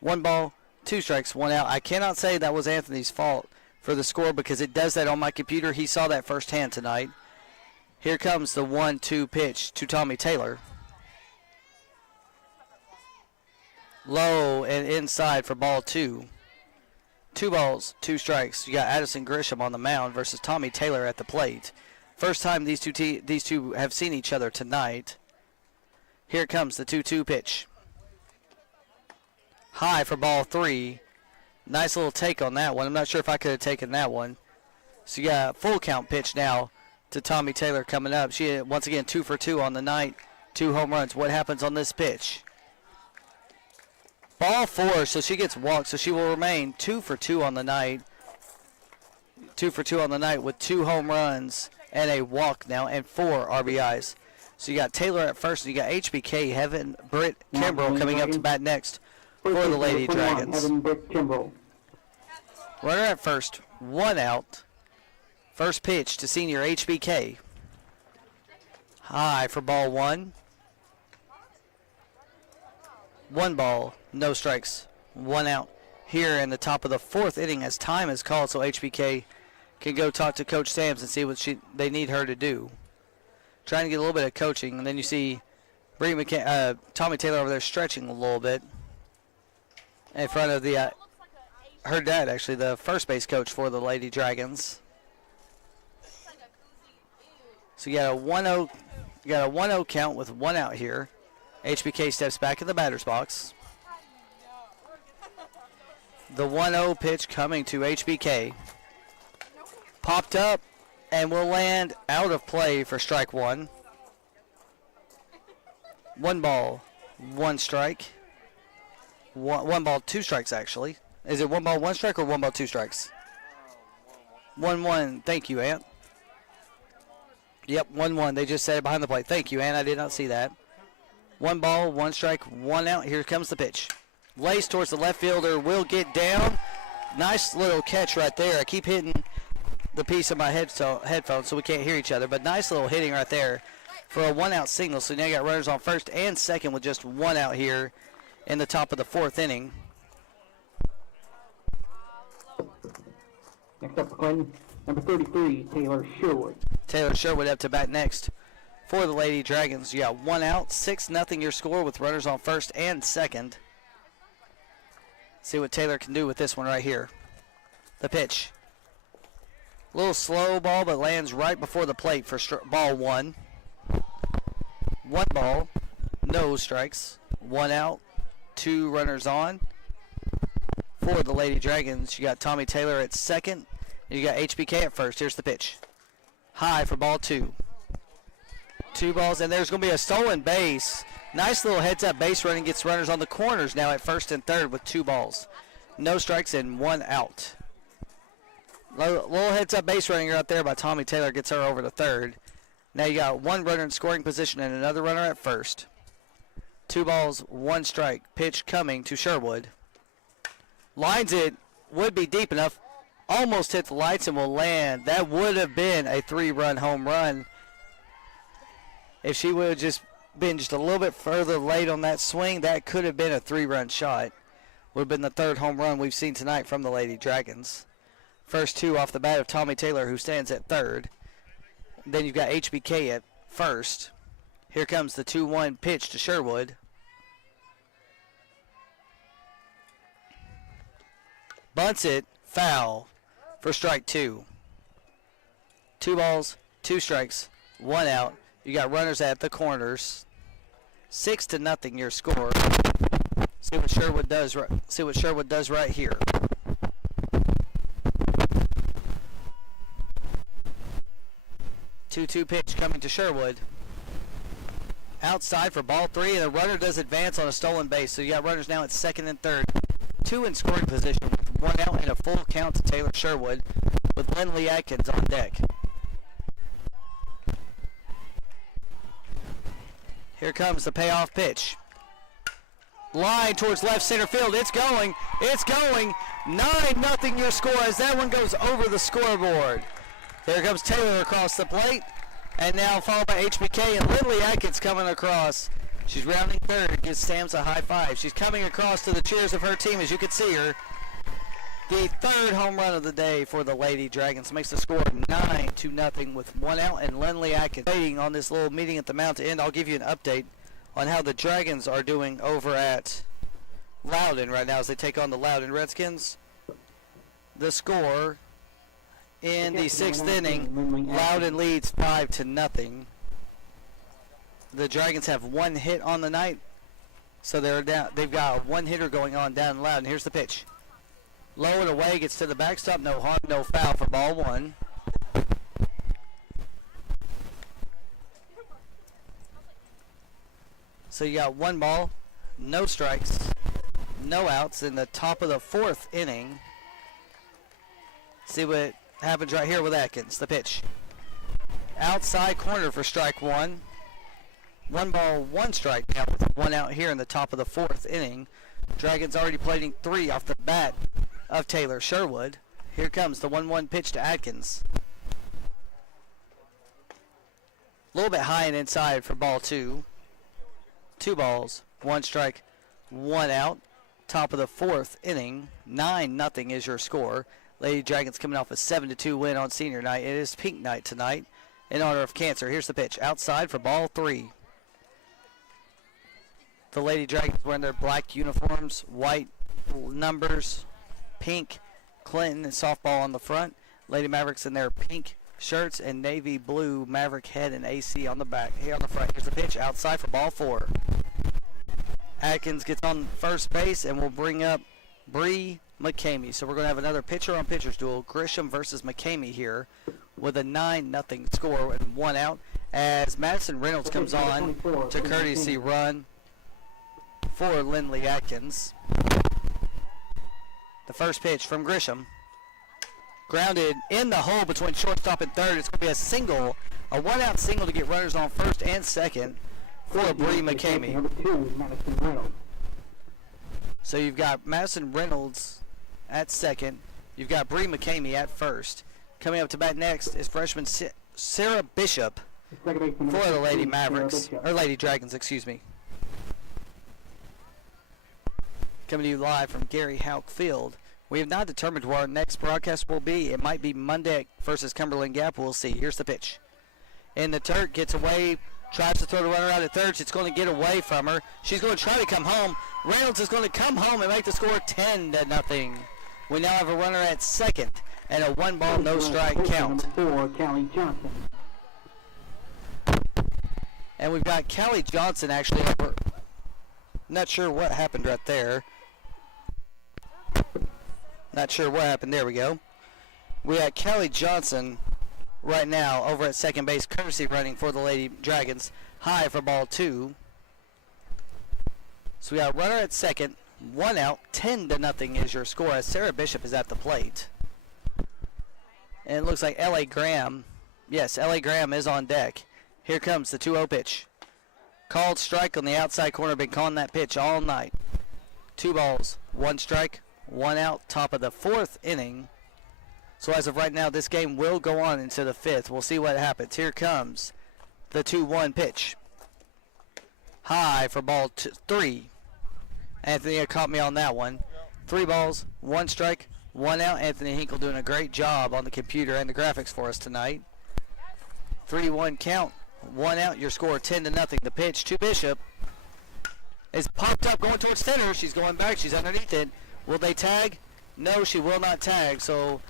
1 ball, 2 strikes, 1 out. I cannot say that was Anthony's fault for the score because it does that on my computer. He saw that firsthand tonight. Here comes the 1-2 pitch to Tommy Taylor. Low and inside for ball 2. 2 balls, 2 strikes. You got Addison Grisham on the mound versus Tommy Taylor at the plate. First time these two have seen each other tonight. Here comes the 2-2 pitch. High for ball 3. Nice little take on that one. I'm not sure if I could have taken that one. So you got a full count pitch now to Tommy Taylor coming up. She once again 2 for 2 on the night. 2 home runs. What happens on this pitch? Ball 4, so she gets walked, so she will remain 2 for 2 on the night. 2 for 2 on the night with 2 home runs and a walk now and 4 RBIs. So you got Taylor at first, and you got HBK, Heaven Britt Kimbrell coming up to bat next for the Lady Dragons. Runner at first, 1 out. First pitch to senior HBK. High for ball 1. 1 ball, no strikes, 1 out. Here in the top of the 4th inning as time is called, so HBK can go talk to Coach Sams and see what they need her to do. Trying to get a little bit of coaching, and then you see Tommy Taylor over there stretching a little bit in front of her dad, actually, the first base coach for the Lady Dragons. So you got a 1-0 count with 1 out here. HBK steps back in the batter's box. The 1-0 pitch coming to HBK. Popped up and will land out of play for strike 1. 1 ball, 1 strike. 1 ball, 2 strikes actually. Is it 1 ball, 1 strike or 1 ball, 2 strikes? 1-1. Thank you, Ant. Yep, 1-1. They just said it behind the plate. Thank you, Ant. I did not see that. 1 ball, 1 strike, 1 out. Here comes the pitch. Lace towards the left fielder, will get down. Nice little catch right there. I keep hitting the piece of my headphones so we can't hear each other, but nice little hitting right there for a 1 out single. So now you got runners on first and second with just 1 out here in the top of the 4th inning. Next up, Clinton, number 33, Taylor Sherwood. Taylor Sherwood up to bat next for the Lady Dragons. You got 1 out, 6-0 your score with runners on first and second. See what Taylor can do with this one right here. The pitch. A little slow ball, but lands right before the plate for ball 1. 1 ball, no strikes, 1 out, 2 runners on. For the Lady Dragons, you got Tommy Taylor at second, and you got HBK at first. Here's the pitch. High for ball 2. 2 balls, and there's going to be a stolen base. Nice little heads-up base running, gets runners on the corners now at first and third with 2 balls. No strikes and 1 out. Little heads-up base running out there by Tommy Taylor gets her over to third. Now you got 1 runner in scoring position and another runner at first. 2 balls, 1 strike. Pitch coming to Sherwood. Lines it, would be deep enough. Almost hit the lights and will land. That would have been a 3-run home run if she would have just been just a little bit further late on that swing. That could have been a 3-run shot. Would have been the 3rd home run we've seen tonight from the Lady Dragons. First 2 off the bat of Tommy Taylor, who stands at third. Then you've got HBK at first. Here comes the 2-1 pitch to Sherwood. Bunts it, foul for strike 2. 2 balls, 2 strikes, 1 out. You got runners at the corners. 6-0 your score. See what Sherwood does. See what Sherwood does right here. Two pitch coming to Sherwood. Outside for ball 3, and the runner does advance on a stolen base. So you got runners now at second and third. 2 in scoring position with 1 out and a full count to Taylor Sherwood with Lindley Atkins on deck. Here comes the payoff pitch. Line towards left center field. It's going. It's going. 9-0 your score as that one goes over the scoreboard. There comes Taylor across the plate, And now followed by HBK and Lindley Atkins coming across. She's rounding third, gives Sams a high five. She's coming across to the cheers of her team as you can see her. The third home run of the day for the Lady Dragons makes the score 9-0 with 1 out, and Lindley Atkins waiting on this little meeting at the mound to end. I'll give you an update on how the Dragons are doing over at Loudon right now as they take on the Loudon Redskins. The score in the 6th inning, Loudon leads 5-0. The Dragons have 1 hit on the night, so they're down. They've got a 1-hitter going on down in Loudon. Here's the pitch. Low and away, gets to the backstop. No harm, no foul for ball 1. So you got 1 ball, no strikes, no outs in the top of the 4th inning. See what happens right here with Atkins. The pitch. Outside corner for strike 1. 1 ball, 1 strike now with 1 out here in the top of the 4th inning. Dragons already plating 3 off the bat of Taylor Sherwood. Here comes the 1-1 pitch to Atkins. A little bit high and inside for ball 2. 2 balls, 1 strike, 1 out. Top of the 4th inning. 9-0 is your score. Lady Dragons coming off a 7-2 win on senior night. It is pink night tonight in honor of cancer. Here's the pitch. Outside for ball 3. The Lady Dragons wearing their black uniforms, white numbers, pink Clinton and softball on the front. Lady Mavericks in their pink shirts and navy blue Maverick head and AC on the back. Here on the front, here's the pitch. Outside for ball 4. Atkins gets on first base and will bring up Bree McCamey. So we're going to have another pitcher on pitchers duel. Grisham versus McCamey here with a 9-0 score and 1 out as Madison Reynolds comes on to courtesy run for Lindley Atkins. The first pitch from Grisham. Grounded in the hole between shortstop and third. It's going to be a single, a 1-out single to get runners on first and second for Bree McCamey. Number 2, Madison Reynolds. So you've got Madison Reynolds at second. You've got Bree McCamey at first. Coming up to bat next is freshman Sarah Bishop for the Lady Mavericks, or Lady Dragons, excuse me. Coming to you live from Gary Houck Field. We have not determined where our next broadcast will be. It might be Monday versus Cumberland Gap. We'll see. Here's the pitch. And the Turk gets away, tries to throw the runner out at third. It's going to get away from her. She's going to try to come home. Reynolds is going to come home and make the score 10-0. We now have a runner at second and a 1 ball, no strike count. Number 4, Callie Johnson. And we've got Callie Johnson actually over. Not sure what happened right there. Not sure what happened. There we go. We got Callie Johnson right now over at second base, courtesy running for the Lady Dragons. High for ball 2. So we got a runner at second, 1 out, 10-0 is your score as Sarah Bishop is at the plate. And it looks like L.A. Graham, yes, L.A. Graham is on deck. Here comes the 2-0 pitch. Called strike on the outside corner, been calling that pitch all night. 2 balls, 1 strike, 1 out, top of the 4th inning. So as of right now, this game will go on into the 5th. We'll see what happens. Here comes the 2-1 pitch. High for ball 3. Anthony caught me on that one. 3 balls, 1 strike, 1 out. Anthony Hinkle doing a great job on the computer and the graphics for us tonight. 3-1 count, 1 out. Your score 10-0. The pitch to Bishop is popped up going towards center. She's going back. She's underneath it. Will they tag? No, she will not tag. So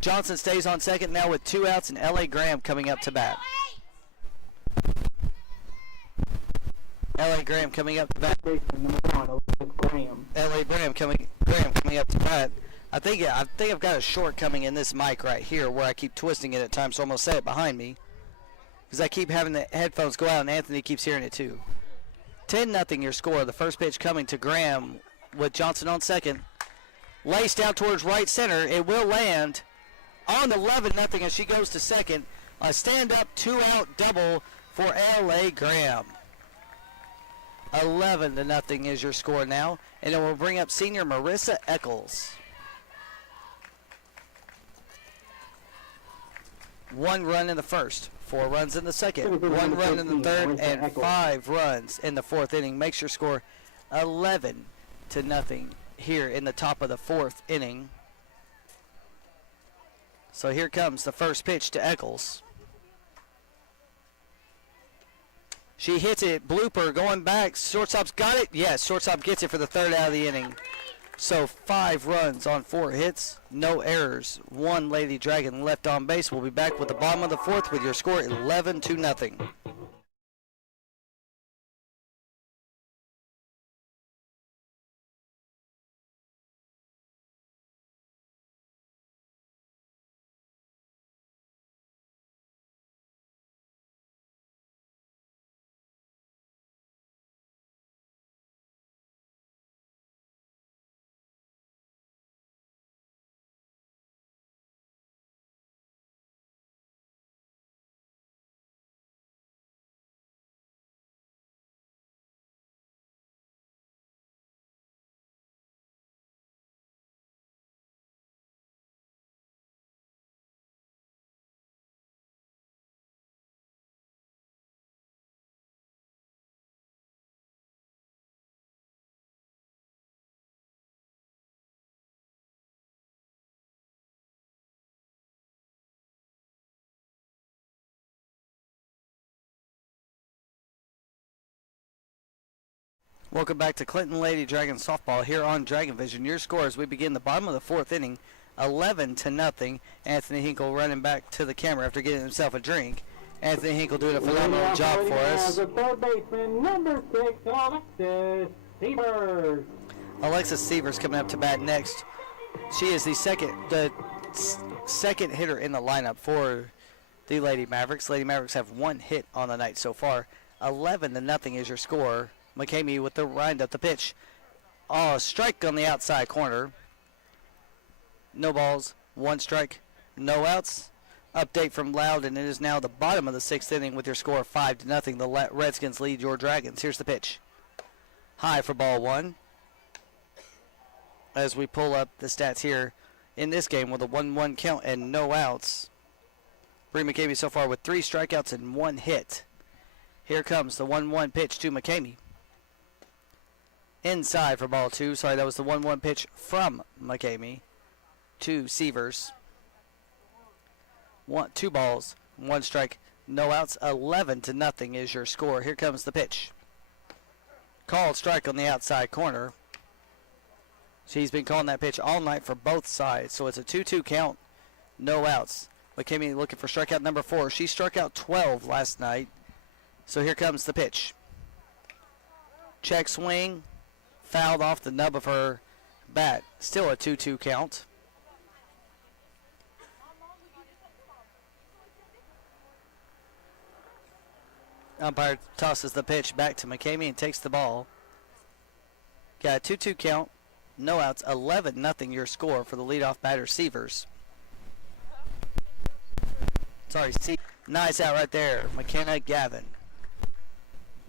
Johnson stays on second now with 2 outs and L.A. Graham coming up to bat. L.A. Graham coming up to bat. L.A. Graham coming up to bat. I think I've got a shortcoming in this mic right here where I keep twisting it at times, so I'm going to set it behind me because I keep having the headphones go out and Anthony keeps hearing it too. 10-0 your score. The first pitch coming to Graham with Johnson on second. Laced out towards right center. It will land on the 11-0 as she goes to second. A stand-up 2-out double for L.A. Graham. 11-0 is your score now, and it will bring up senior Marissa Eccles. 1 run in the first 4 runs in the second, 1 run in the third, and 5 runs in the fourth inning. Makes your score 11-0 here in the top of the fourth inning. So here comes the first pitch to Eccles. She hits it, blooper, going back. Shortstop's got it. Yes, shortstop gets it for the third out of the inning. So 5 runs on 4 hits, no errors. 1 Lady Dragon left on base. We'll be back with the bottom of the fourth with your score 11-0. Welcome back to Clinton Lady Dragon softball here on Dragon Vision. Your score as we begin the bottom of the fourth inning, 11-0. Anthony Hinkle running back to the camera after getting himself a drink. Anthony Hinkle doing a phenomenal job for us. The third baseman, number 6, Alexis Sievers. Alexis Sievers coming up to bat next. She is the second hitter in the lineup for the Lady Mavericks. Lady Mavericks have 1 hit on the night so far. 11-0 is your score. McCamey with the wind up the pitch. Oh, strike on the outside corner. No balls, 1 strike, no outs. Update from Loud, and it is now the bottom of the 6th inning with your score 5-0. The Redskins lead your Dragons. Here's the pitch. High for ball 1. As we pull up the stats here in this game with a 1-1 count and no outs. Bree McCamey so far with 3 strikeouts and 1 hit. Here comes the 1-1 pitch to McCamey. Inside for ball 2. Sorry, that was the 1-1 pitch from McCamey to Sievers. 2 balls, 1 strike, no outs. 11-0 is your score. Here comes the pitch. Called strike on the outside corner. She's been calling that pitch all night for both sides, so it's a 2-2 count, no outs. McCamey looking for strikeout number 4. She struck out 12 last night, so here comes the pitch. Check swing. Fouled off the nub of her bat. Still a 2-2 count. Umpire tosses the pitch back to McCamey and takes the ball. Got a 2-2 count. No outs. 11-0 your score for the leadoff batter, Sievers. Sorry, nice out right there. McKenna Gavin.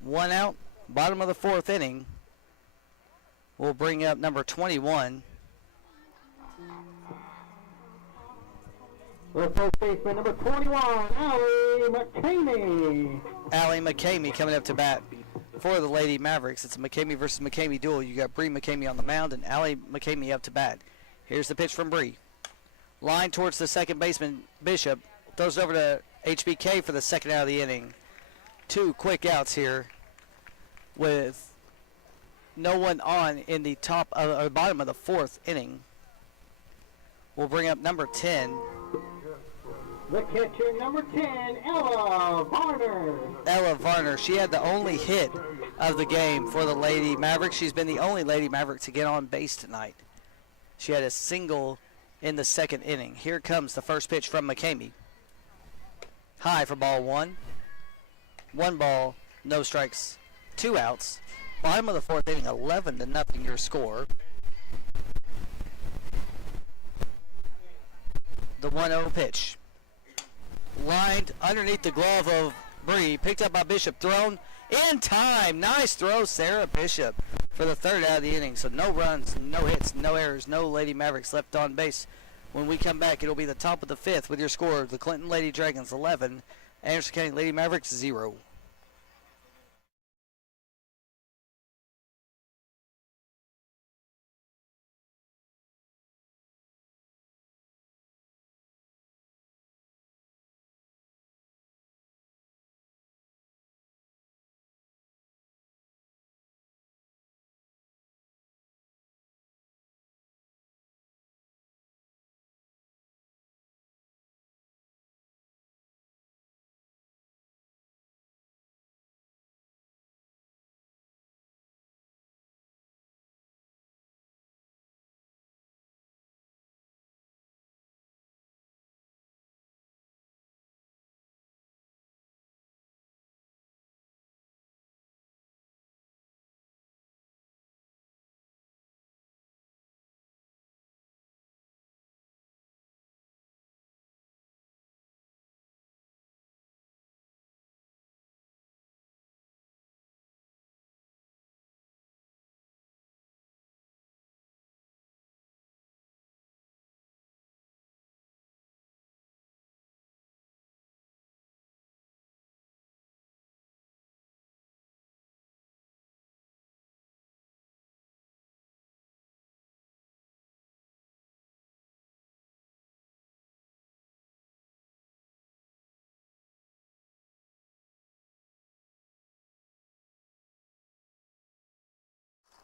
1 out. Bottom of the 4th inning. We'll bring up number 21. The first baseman, number 21, Allie McCamey. Allie McCamey coming up to bat for the Lady Mavericks. It's a McCamey versus McCamey duel. You got Bree McCamey on the mound and Allie McCamey up to bat. Here's the pitch from Bree. Line towards the second baseman, Bishop. Throws over to HBK for the second out of the inning. 2 quick outs here with no one on in the bottom of the 4th inning. We'll bring up number 10. The catcher, number 10, Ella Varner. Ella Varner. She had the only hit of the game for the Lady Mavericks. She's been the only Lady Maverick to get on base tonight. She had a single in the 2nd inning. Here comes the first pitch from McCamey. High for ball 1. 1 ball, no strikes, 2 outs. Bottom of the 4th inning, 11-0 your score. The 1-0 pitch. Lined underneath the glove of Bree. Picked up by Bishop. Thrown in time. Nice throw, Sarah Bishop, for the 3rd out of the inning. So no runs, no hits, no errors, no Lady Mavericks left on base. When we come back, it'll be the top of the 5th with your score. The Clinton Lady Dragons 11, Anderson County Lady Mavericks 0.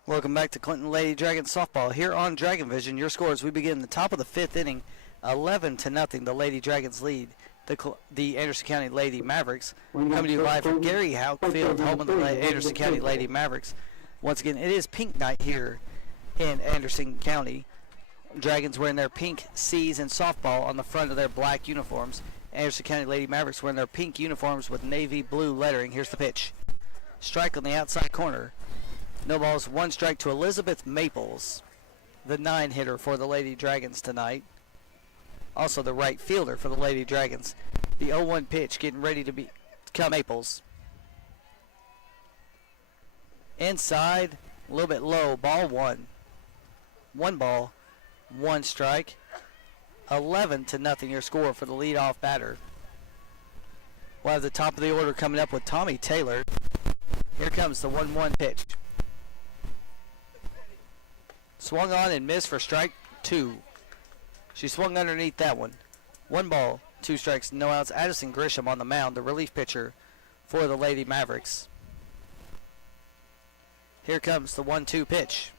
Welcome back to Clinton Lady Dragons softball here on Dragon Vision. Your scores: we begin the top of the 5th inning, 11-0. The Lady Dragons lead the Anderson County Lady Mavericks. Coming to you live from Gary Houck Field, home of the Anderson County Lady Mavericks. Once again, it is pink night here in Anderson County. Dragons wearing their pink C's and softball on the front of their black uniforms. Anderson County Lady Mavericks wearing their pink uniforms with navy blue lettering. Here's the pitch. Strike on the outside corner. No balls, 1 strike to Elizabeth Maples, the 9-hitter for the Lady Dragons tonight. Also the right fielder for the Lady Dragons. The 0-1 pitch getting ready to come Maples. Inside, a little bit low, ball 1. 1 ball, 1 strike. 11-0 your score for the leadoff batter. We'll have the top of the order coming up with Tommy Taylor. Here comes the 1-1 pitch. Swung on and missed for strike 2. She swung underneath that one. 1 ball, 2 strikes, no outs. Addison Grisham on the mound, the relief pitcher for the Lady Mavericks. Here comes the 1-2 pitch.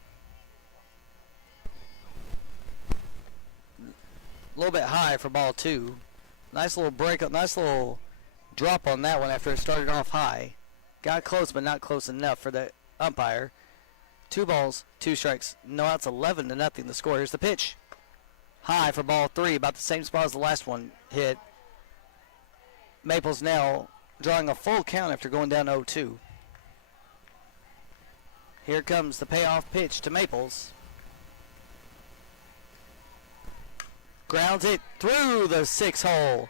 A little bit high for ball 2. Nice little break, nice little drop on that one after it started off high. Got close, but not close enough for the umpire. 2 balls, 2 strikes, no outs, 11-0 the score. Here's the pitch. High for ball 3, about the same spot as the last one hit. Maples now drawing a full count after going down 0-2. Here comes the payoff pitch to Maples. Grounds it through the 6-hole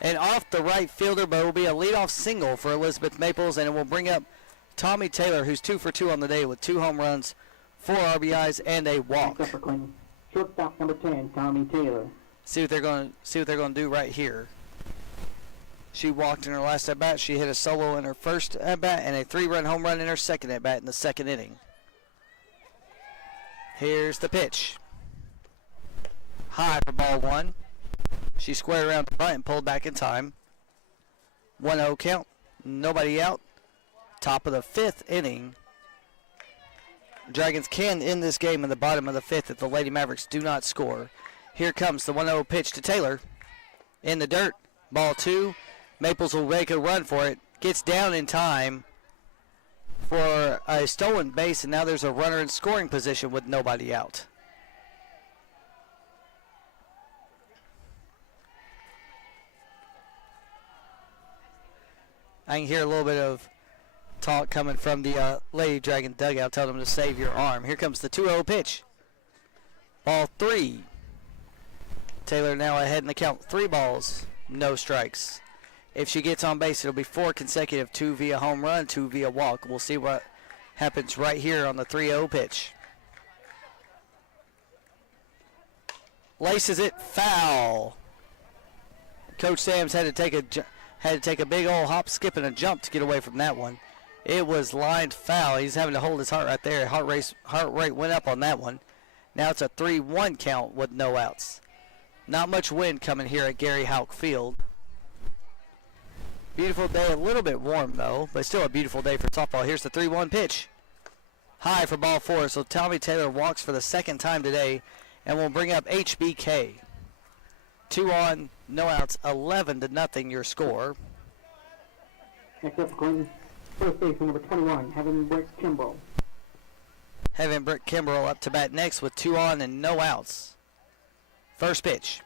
and off the right fielder, but it will be a leadoff single for Elizabeth Maples, and it will bring up Tommy Taylor, who's 2 for 2 on the day with 2 home runs, 4 RBIs, and a walk. Shortstop number 10, Tommy Taylor. See what they're going to do right here. She walked in her last at bat. She hit a solo in her first at bat and a 3-run home run in her second at bat in the second inning. Here's the pitch. High for ball 1. She squared around the bunt and pulled back in time. 1-0 count. Nobody out. Top of the 5th inning. Dragons can end this game in the bottom of the 5th if the Lady Mavericks do not score. Here comes the 1-0 pitch to Taylor. In the dirt. Ball 2. Maples will make a run for it. Gets down in time for a stolen base, and now there's a runner in scoring position with nobody out. I can hear a little bit of talk coming from the Lady Dragon dugout telling them to save your arm. Here comes the 2-0 pitch. Ball 3. Taylor now ahead in the count. 3 balls, no strikes. If she gets on base, it'll be 4 consecutive, 2 via home run, 2 via walk. We'll see what happens right here on the 3-0 pitch. Laces it foul. Coach Sam's had to take a had to take a big old hop, skip, and a jump to get away from that one. It was lined foul. He's having to hold his heart right there. Heart rate went up on that one. Now it's a 3-1 count with no outs. Not much wind coming here at Gary Houck Field. Beautiful day, a little bit warm though, but still a beautiful day for softball. Here's the 3-1 pitch. High for ball 4, so Tommy Taylor walks for the second time today, and will bring up HBK. 2 on, no outs, 11-0 your score. Next up, Clinton. First baseman number 21, Heaven Brick Kimbrough. Heaven Brick Kimbrough up to bat next with 2 on and no outs. First pitch.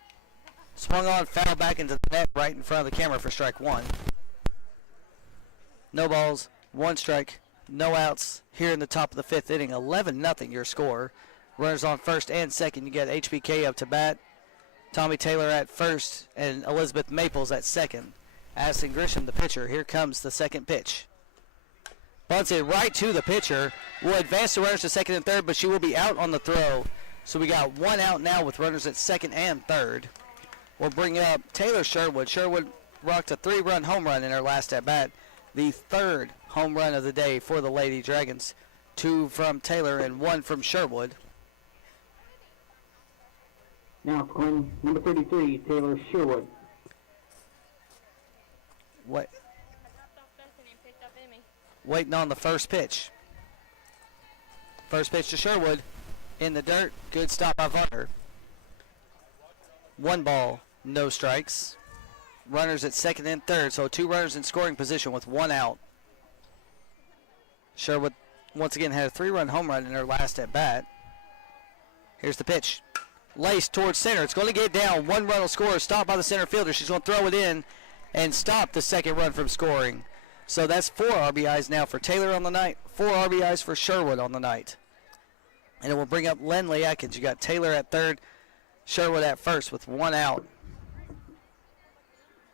Swung on, foul back into the net right in front of the camera for strike 1. No balls, 1 strike, no outs here in the top of the 5th inning. 11-0 your score. Runners on first and second. You got HBK up to bat. Tommy Taylor at first and Elizabeth Maples at second. Addison Grisham, the pitcher. Here comes the second pitch. Bunts it right to the pitcher. Will advance the runners to second and third, but she will be out on the throw. So we got 1 out now with runners at second and third. We'll bring up Taylor Sherwood. Sherwood rocked a 3-run home run in her last at bat. The 3rd home run of the day for the Lady Dragons. 2 from Taylor and 1 from Sherwood. Now, Clinton, number 33, Taylor Sherwood. What? Waiting on the first pitch. First pitch to Sherwood. In the dirt. Good stop by Varner. 1 ball, no strikes. Runners at second and third, so 2 runners in scoring position with 1 out. Sherwood once again had a 3-run home run in her last at bat. Here's the pitch. Laced towards center. It's going to get down. 1 run will score. Stopped by the center fielder. She's going to throw it in and stop the second run from scoring. So that's 4 RBIs now for Taylor on the night. 4 RBIs for Sherwood on the night. And it will bring up Lindley Atkins. You got Taylor at third, Sherwood at first with 1 out.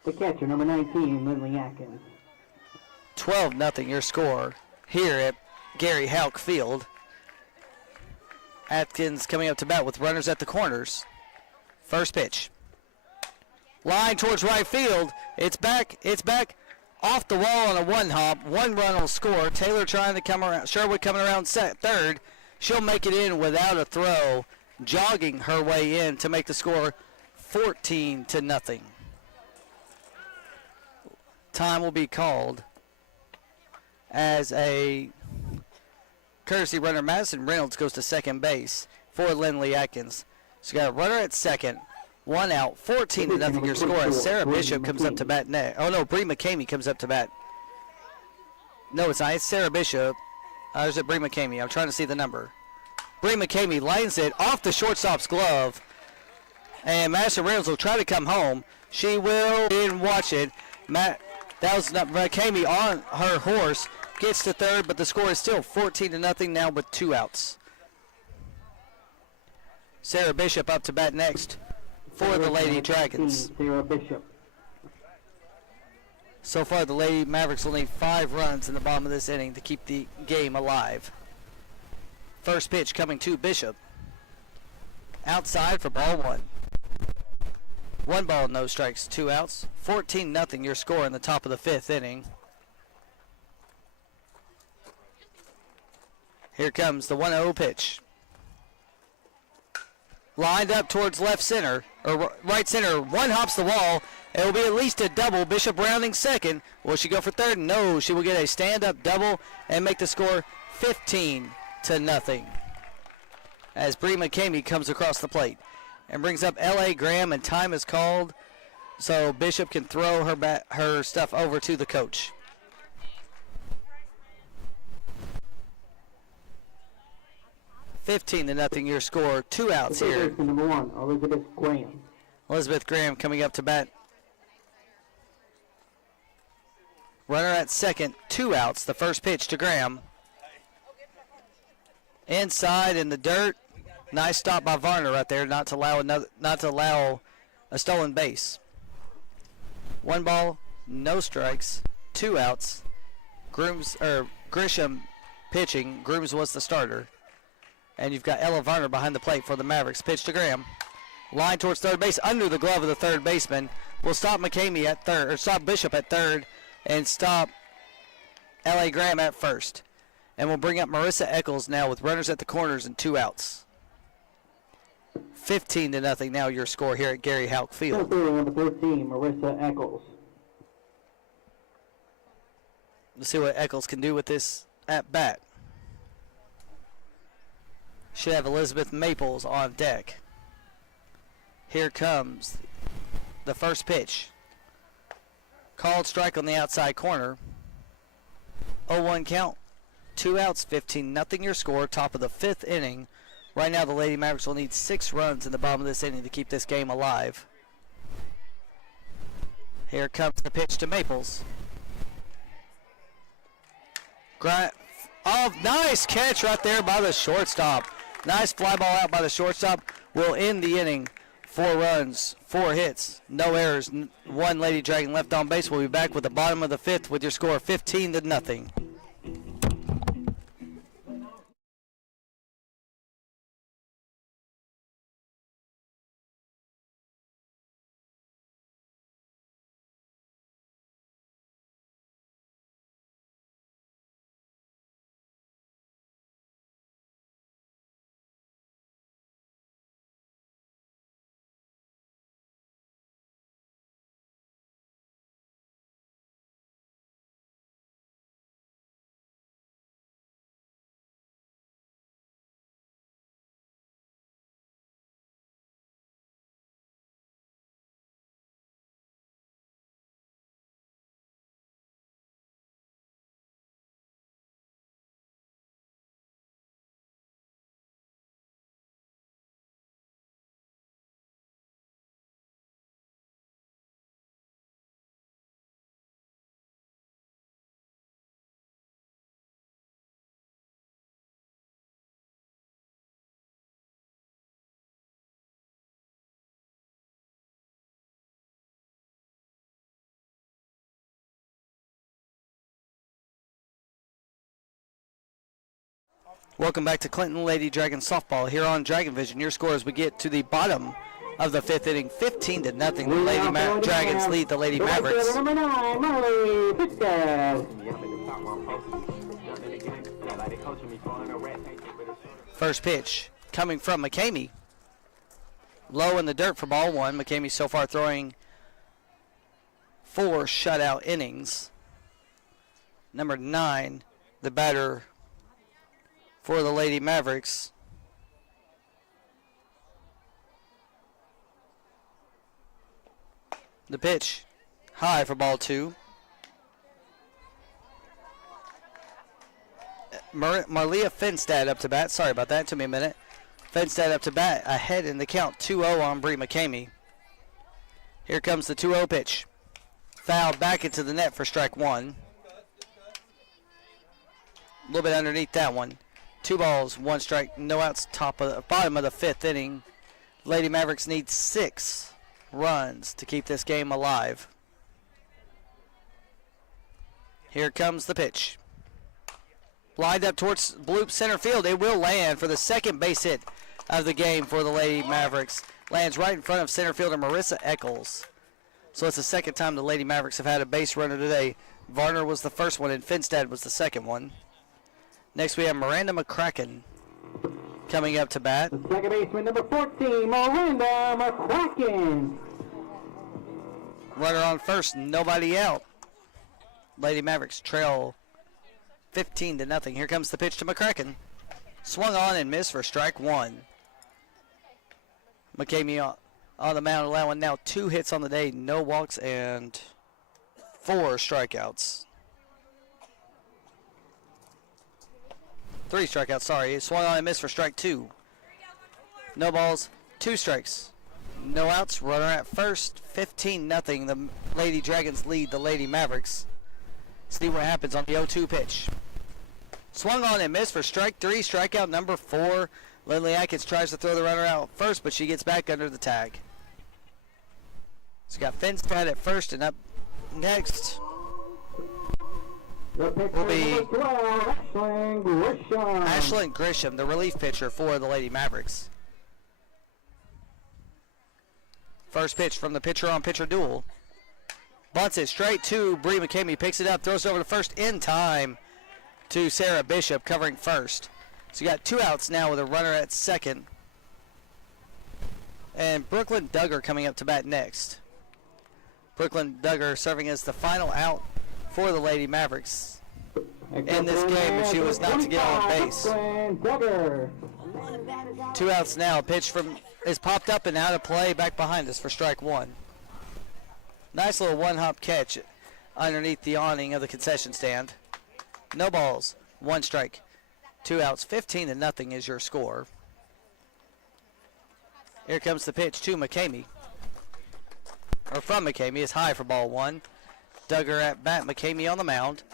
The catcher, number 19, Lindley Atkins. 12-0 your score here at Gary Houck Field. Atkins coming up to bat with runners at the corners. First pitch. Line towards right field. It's back. Off the wall on a 1 hop. 1 run will score. Taylor trying to come around. Sherwood coming around third. She'll make it in without a throw. Jogging her way in to make the score 14-0. Time will be called as a courtesy runner. Madison Reynolds goes to second base for Lindley Atkins. So you got a runner at second. 1 out, 14-0 your score as Sarah Bishop comes up to bat net. Oh no, Bree McCamey comes up to bat. No, it's not. It's Sarah Bishop. Or is it Bree McCamey? I'm trying to see the number. Bree McCamey lines it off the shortstop's glove. And Madison Reynolds will try to come home. She will. Didn't watch it. That was not McCamey on her horse. Gets to third, but the score is still 14-0 now with 2 outs. Sarah Bishop up to bat next for the Lady Dragons. Sarah Bishop. So far, the Lady Mavericks will need 5 runs in the bottom of this inning to keep the game alive. First pitch coming to Bishop. Outside for ball 1. 1 ball, no strikes, 2 outs. 14-0 your score in the top of the 5th inning. Here comes the 1-0 pitch. Lined up towards left center, or right center. 1 hops the wall. It will be at least a double. Bishop rounding second. Will she go for third? No. She will get a stand-up double and make the score 15-0. As Bree McCamey comes across the plate and brings up L.A. Graham, and time is called so Bishop can throw her stuff over to the coach. $15-0 your score. 2 outs here. Number 1, Elizabeth Graham. Elizabeth Graham coming up to bat. Runner at second. 2 outs. The first pitch to Graham. Inside in the dirt. Nice stop by Varner right there, not to allow a stolen base. 1 ball, no strikes. 2 outs. Grisham pitching. Grooms was the starter. And you've got Ella Varner behind the plate for the Mavericks. Pitch to Graham. Line towards third base, under the glove of the third baseman. We'll stop McCamey at third, or stop Bishop at third, and stop L.A. Graham at first. And we'll bring up Marissa Eccles now with runners at the corners and 2 outs. 15-0 now your score here at Gary Houck Field. Number 13, Marissa Eccles. Let's see what Eccles can do with this at bat. Should have Elizabeth Maples on deck. Here comes the first pitch. Called strike on the outside corner. 0-1 count. 2 outs, 15-0 your score. Top of the 5th inning. Right now the Lady Mavericks will need 6 runs in the bottom of this inning to keep this game alive. Here comes the pitch to Maples. Oh, nice catch right there by the shortstop. Nice fly ball out by the shortstop. Will end the inning. 4 runs, 4 hits, no errors, 1 Lady Dragon left on base. We'll be back with the bottom of the 5th with your score 15-0. Welcome back to Clinton Lady Dragon Softball here on Dragon Vision. Your score as we get to the bottom of the 5th inning, 15-0. The Lady Dragons lead the Lady Mavericks. Number 9, Molly Fitzgerald. First pitch coming from McCamey. Low in the dirt for ball 1. McCamey so far throwing 4 shutout innings. Number 9, the batter for the Lady Mavericks. The pitch high for ball 2. Marlia Finstad up to bat. Sorry about that. It took me a minute. Finstad up to bat. Ahead in the count. 2-0 on Bree McCamey. Here comes the 2-0 pitch. Foul back into the net for strike 1. A little bit underneath that one. 2 balls, 1 strike, no outs, bottom of the 5th inning. Lady Mavericks need 6 runs to keep this game alive. Here comes the pitch. Lined up towards Bloop center field. It will land for the second base hit of the game for the Lady Mavericks. Lands right in front of center fielder Marissa Eccles. So it's the second time the Lady Mavericks have had a base runner today. Varner was the first one and Finstad was the second one. Next we have Miranda McCracken coming up to bat. The second baseman, number 14, Miranda McCracken. Runner on first, nobody out. Lady Mavericks trail 15-0. Here comes the pitch to McCracken. Swung on and missed for strike 1. McCamey on the mound, allowing now 2 hits on the day, no walks and 4 strikeouts. 3 strikeouts, sorry. It swung on and missed for strike 2. No balls, 2 strikes. No outs, runner at first. 15-0. The Lady Dragons lead the Lady Mavericks. See what happens on the 0-2 pitch. Swung on and missed for strike 3. Strikeout number 4. Lindley Atkins tries to throw the runner out first, but she gets back under the tag. So got Finstad at first, and up next will be Ashlyn Grisham, the relief pitcher for the Lady Mavericks. First pitch from the pitcher-on-pitcher duel. Bunts it straight to Bree McCamey. Picks it up, throws it over to first in time to Sarah Bishop covering first. So you got 2 outs now with a runner at second. And Brooklyn Duggar coming up to bat next. Brooklyn Duggar serving as the final out for the Lady Mavericks in this game, but she was not to get on base. 2 outs now. Pitch from is popped up and out of play back behind us for strike 1. Nice little one-hop catch underneath the awning of the concession stand. No balls, 1 strike, 2 outs. 15-0 is your score. Here comes the pitch to McCamey. Or from McCamey. It's high for ball 1. Duggar at bat. McCamey on the mound.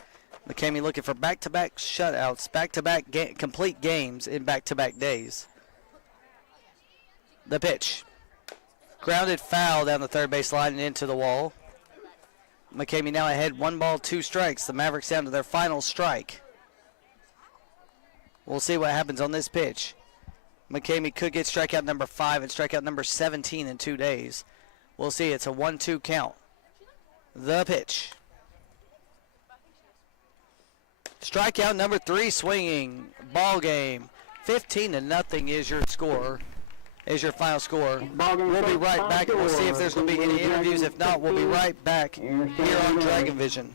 McCamey looking for back-to-back shutouts, back-to-back complete games in back-to-back days. The pitch. Grounded foul down the third base line and into the wall. McCamey now ahead 1 ball, 2 strikes. The Mavericks down to their final strike. We'll see what happens on this pitch. McCamey could get strikeout number 5 and strikeout number 17 in 2 days. We'll see. It's a 1-2 count. The pitch. Strikeout number 3 swinging. Ball game. 15-0 is your score. Is your final score. We'll be right back and we'll see if there's going to be any interviews. If not, we'll be right back here on Dragon Vision.